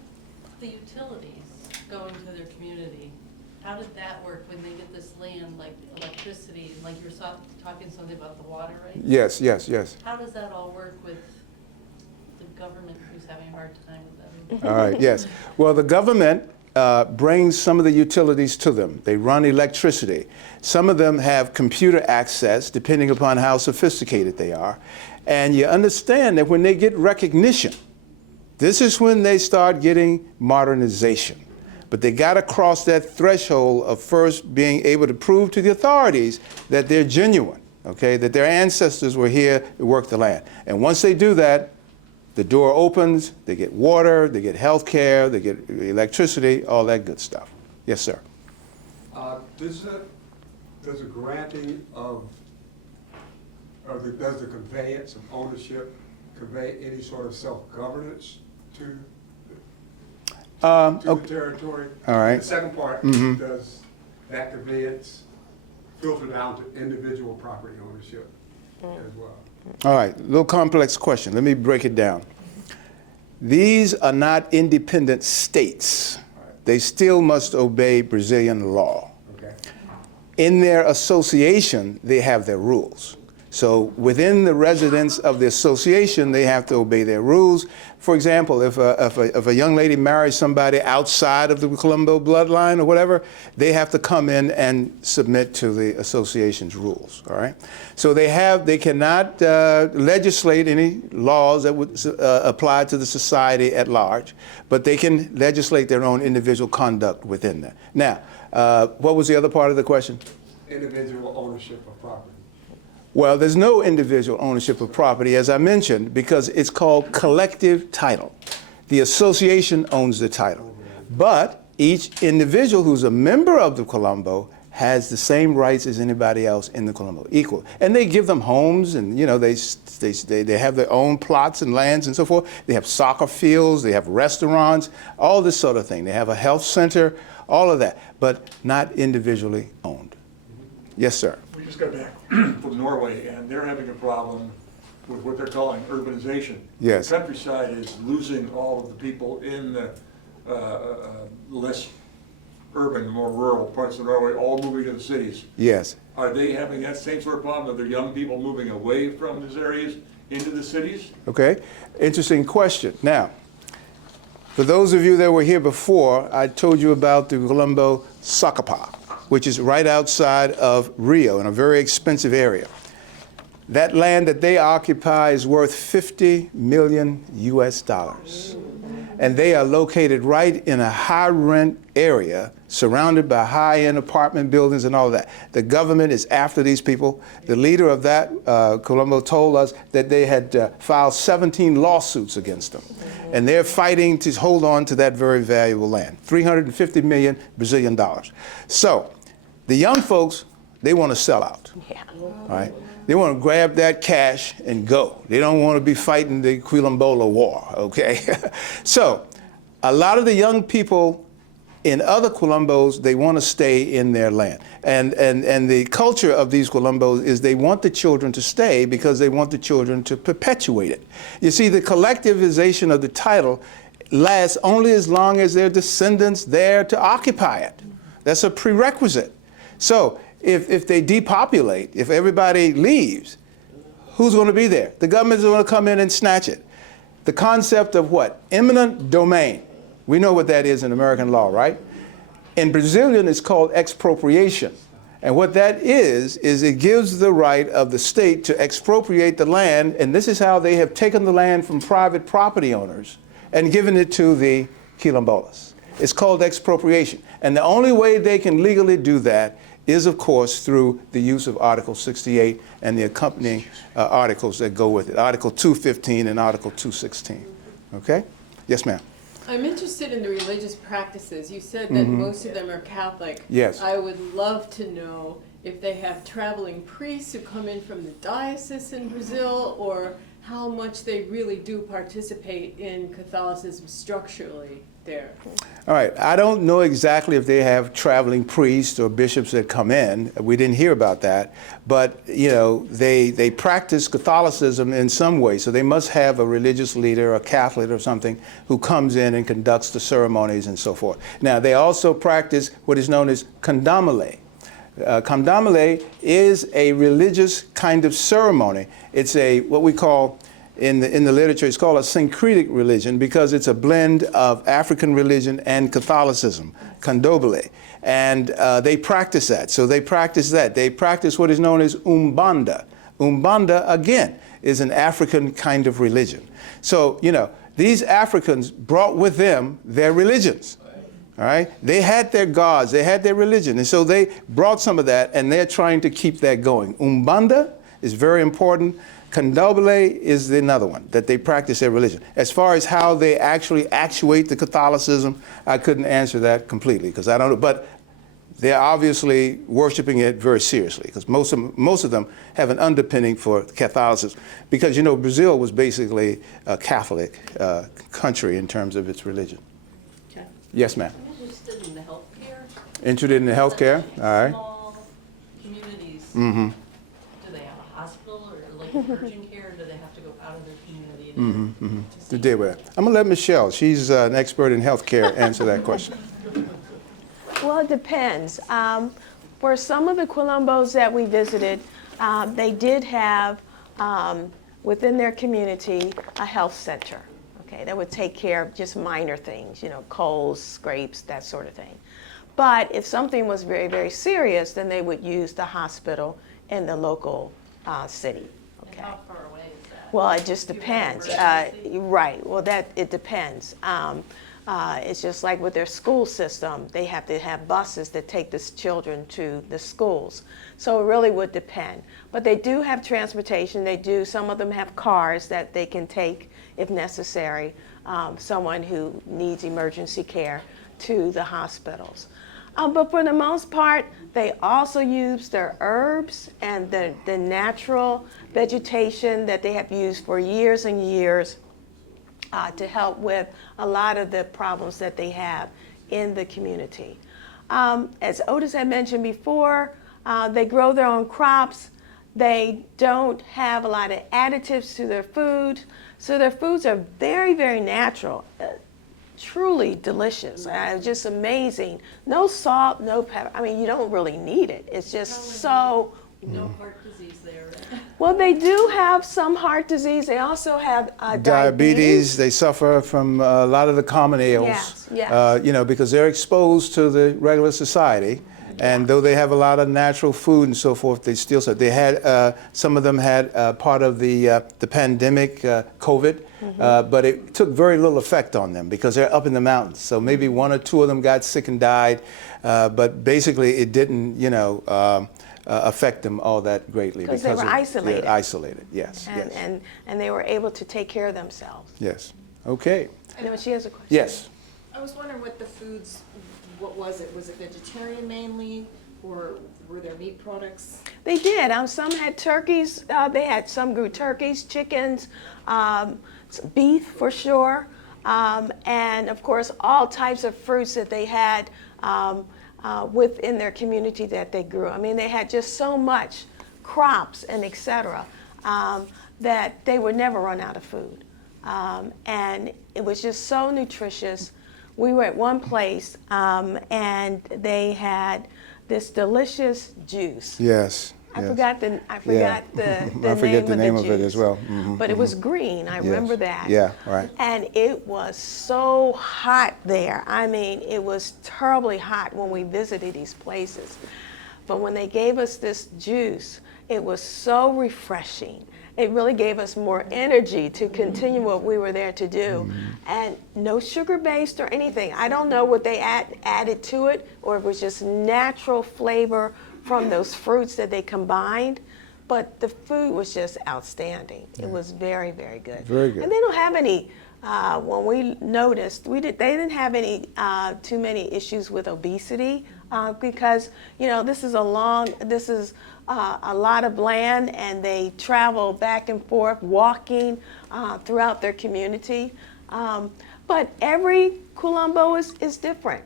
The utilities going to their community, how did that work when they get this land, like electricity, like you were talking something about the water, right? Yes, yes, yes. How does that all work with the government who's having a hard time with that? All right, yes. Well, the government brings some of the utilities to them. They run electricity. Some of them have computer access, depending upon how sophisticated they are. And you understand that when they get recognition, this is when they start getting modernization. But they got to cross that threshold of first being able to prove to the authorities that they're genuine, okay, that their ancestors were here to work the land. And once they do that, the door opens, they get water, they get health care, they get electricity, all that good stuff. Yes, sir. Does the granting does the conveyance of ownership convey any sort of self-governance to the territory? All right. The second part, does that conveyance filter down to individual property ownership as well? All right, a little complex question. Let me break it down. These are not independent states. They still must obey Brazilian law. Okay. In their association, they have their rules. So within the residents of the association, they have to obey their rules. For example, if a young lady marries somebody outside of the Quilombo bloodline or whatever, they have to come in and submit to the association's rules, all right? So they cannot legislate any laws that would apply to the society at large, but they can legislate their own individual conduct within that. Now, what was the other part of the question? Individual ownership of property. Well, there's no individual ownership of property, as I mentioned, because it's called collective title. The association owns the title. But each individual who's a member of the Quilombo has the same rights as anybody else in the Quilombo, equal. And they give them homes, and you know, they have their own plots and lands and so forth. They have soccer fields, they have restaurants, all this sort of thing. They have a health center, all of that, but not individually owned. Yes, sir. We just got back from Norway, and they're having a problem with what they're calling urbanization. Yes. The countryside is losing all of the people in the less urban, more rural parts of Norway, all moving to the cities. Yes. Are they having that same sort of problem? Are there young people moving away from these areas into the cities? Okay, interesting question. Now, for those of you that were here before, I told you about the Quilombo soccer park, which is right outside of Rio in a very expensive area. That land that they occupy is worth $50 million US. And they are located right in a high rent area surrounded by high-end apartment buildings and all of that. The government is after these people. The leader of that, Quilombo, told us that they had filed 17 lawsuits against them. And they're fighting to hold on to that very valuable land, 350 million Brazilian dollars. So the young folks, they want to sell out, right? They want to grab that cash and go. They don't want to be fighting the Quilombola war, okay? So a lot of the young people In other Quilombos, they want to stay in their land. And the culture of these Quilombos is they want the children to stay because they want the children to perpetuate it. You see, the collectivization of the title lasts only as long as there are descendants there to occupy it. That's a prerequisite. So if they depopulate, if everybody leaves, who's going to be there? The government's going to come in and snatch it. The concept of what? Eminent domain. We know what that is in American law, right? In Brazilian, it's called expropriation. And what that is it gives the right of the state to expropriate the land, and this is how they have taken the land from private property owners and given it to the quilombolas. It's called expropriation. And the only way they can legally do that is, of course, through the use of Article 68 and the accompanying articles that go with it, Article 215 and Article 216. Okay? Yes, ma'am. I'm interested in the religious practices. You said that most of them are Catholic. Yes. I would love to know if they have traveling priests who come in from the diocese in Brazil, or how much they really do participate in Catholicism structurally there. All right. I don't know exactly if they have traveling priests or bishops that come in. We didn't hear about that. But, you know, they practice Catholicism in some way. So they must have a religious leader, a Catholic or something, who comes in and conducts the ceremonies and so forth. Now, they also practice what is known as candomblé. Candomblé is a religious kind of ceremony. It's what we call, in the literature, it's called a syncretic religion because it's a blend of African religion and Catholicism, candomblé. And they practice that. So they practice that. They practice what is known as Umbanda. Umbanda, again, is an African kind of religion. So, you know, these Africans brought with them their religions. All right? They had their gods, they had their religion, and so they brought some of that, and they're trying to keep that going. Umbanda is very important. Candomblé is another one, that they practice their religion. As far as how they actually actuate the Catholicism, I couldn't answer that completely, because I don't know, but they're obviously worshiping it very seriously, because most of them have an underpinning for Catholicism. Because, you know, Brazil was basically a Catholic country in terms of its religion. Okay. Yes, ma'am. Interested in the healthcare? Interested in the healthcare? All right. Small communities. Mm-hmm. Do they have a hospital or like urgent care, or do they have to go out of their community? Mm-hmm. Mm-hmm. To deal with that. I'm going to let Michelle, she's an expert in healthcare, answer that question. Well, it depends. For some of the Quilombos that we visited, they did have within their community a health center. Okay, that would take care of just minor things, you know, colds, scrapes, that sort of thing. But if something was very, very serious, then they would use the hospital in the local city. Okay. And how far away is that? Well, it just depends. Right. Well, it depends. It's just like with their school system, they have to have buses that take the children to the schools. So it really would depend. But they do have transportation. Some of them have cars that they can take, if necessary, someone who needs emergency care to the hospitals. But for the most part, they also use their herbs and the natural vegetation that they have used for years and years to help with a lot of the problems that they have in the community. As Otis had mentioned before, they grow their own crops. They don't have a lot of additives to their food. So their foods are very, very natural, truly delicious. Just amazing. No salt, no pepper. I mean, you don't really need it. It's just so. No heart disease there, right? Well, they do have some heart disease. They also have diabetes. They suffer from a lot of the common ails. Yes, yes. You know, because they're exposed to the regular society. And though they have a lot of natural food and so forth, they still suffer. They had, some of them had part of the pandemic, COVID, but it took very little effect on them because they're up in the mountains. So maybe one or two of them got sick and died, but basically it didn't, you know, affect them all that greatly because they were isolated. They're isolated, yes, and, yes. And they were able to take care of themselves. Yes. Okay. And then she has a question. Yes. I was wondering what the foods, what was it? Was it vegetarian mainly, or were there meat products? They did. Some had turkeys. Some grew turkeys, chickens, beef for sure. and of course all types of fruits that they had within their community that they grew. I mean, they had just so much crops and etc. That they would never run out of food. And it was just so nutritious. We were at one place and they had this delicious juice. Yes. I yes. forgot the I name forget the name of of the it juice. as well. But it was green. I remember that. Yeah, right. And it was so hot there. I mean, it was terribly hot when we visited these places. But when they gave us this juice, it was so refreshing. It really gave us more energy to continue what we were there to do. And no sugar-based or anything. I don't know what they added to it, or it was just natural flavor from those fruits that they combined. But the food was just outstanding. It was very, very good. Very good. And they don't have any, when we noticed, they didn't have any too many issues with obesity because, you know, this is a lot of land, and they travel back and forth walking throughout their community. But every Quilombo is different.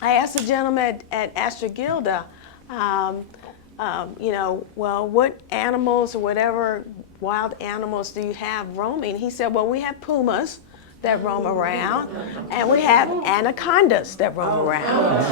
I asked a gentleman at Astrogilda, you know, well, what animals or whatever wild animals do you have roaming? He said, well, we have pumas that roam around, and we have anacondas that roam around.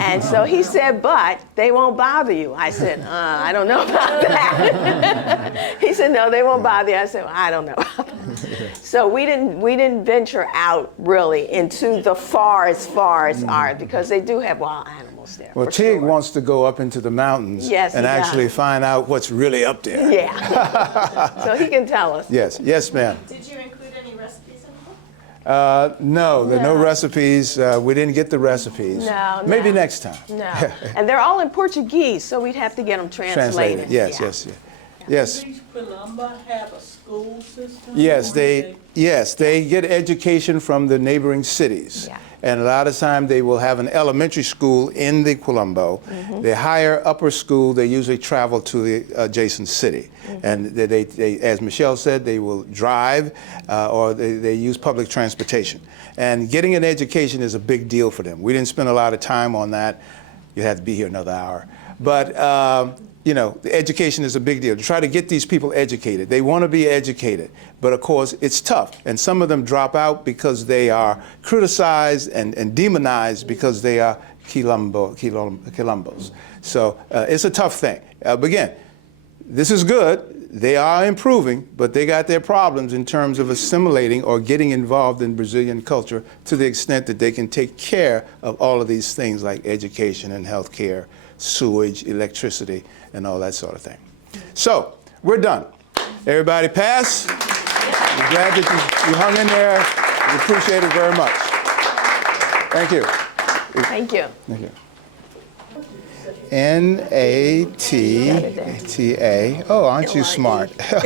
And so he said, but they won't bother you. I said, I don't know about that. He said, no, they won't bother you. I said, well, I don't know about that. So we didn't venture out really into the forest because they do have wild animals there. Well, Tig wants to go up into the mountains and actually find out what's really up there. Yeah. So he can tell us. Yes, yes, ma'am. Did you include any recipes in the book? No, there are no recipes. We didn't get the recipes. No, Maybe next time. No. And they're all in Portuguese, so we'd have to get them translated. Yes, yes, yes. Yes. Do these Quilombo have a school system? Yes, they get education from the neighboring cities. Yeah. And a lot of time they will have an elementary school in the Quilombo. They hire upper school, they usually travel to the adjacent city. And they, as Michelle said, they will drive or they use public transportation. And getting an education is a big deal for them. We didn't spend a lot of time on that. You'd have to be here another hour. But you know, the education is a big deal. To try to get these people educated. They want to be educated, but of course it's tough. And some of them drop out because they are criticized and demonized because they are Quilombos. So it's a tough thing. But again, this is good. They are improving, but they got their problems in terms of assimilating or getting involved in Brazilian culture to the extent that they can take care of all of these things like education and health care, sewage, electricity, and all that sort of thing. So, we're done. Everybody pass? We're glad that you hung in there. We appreciate it very much. Thank you. Thank you. Thank you. N-A-T-A. Oh, aren't you smart? People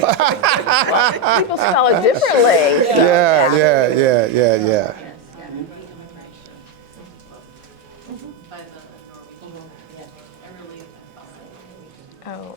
spell it differently. So. Yeah. Oh,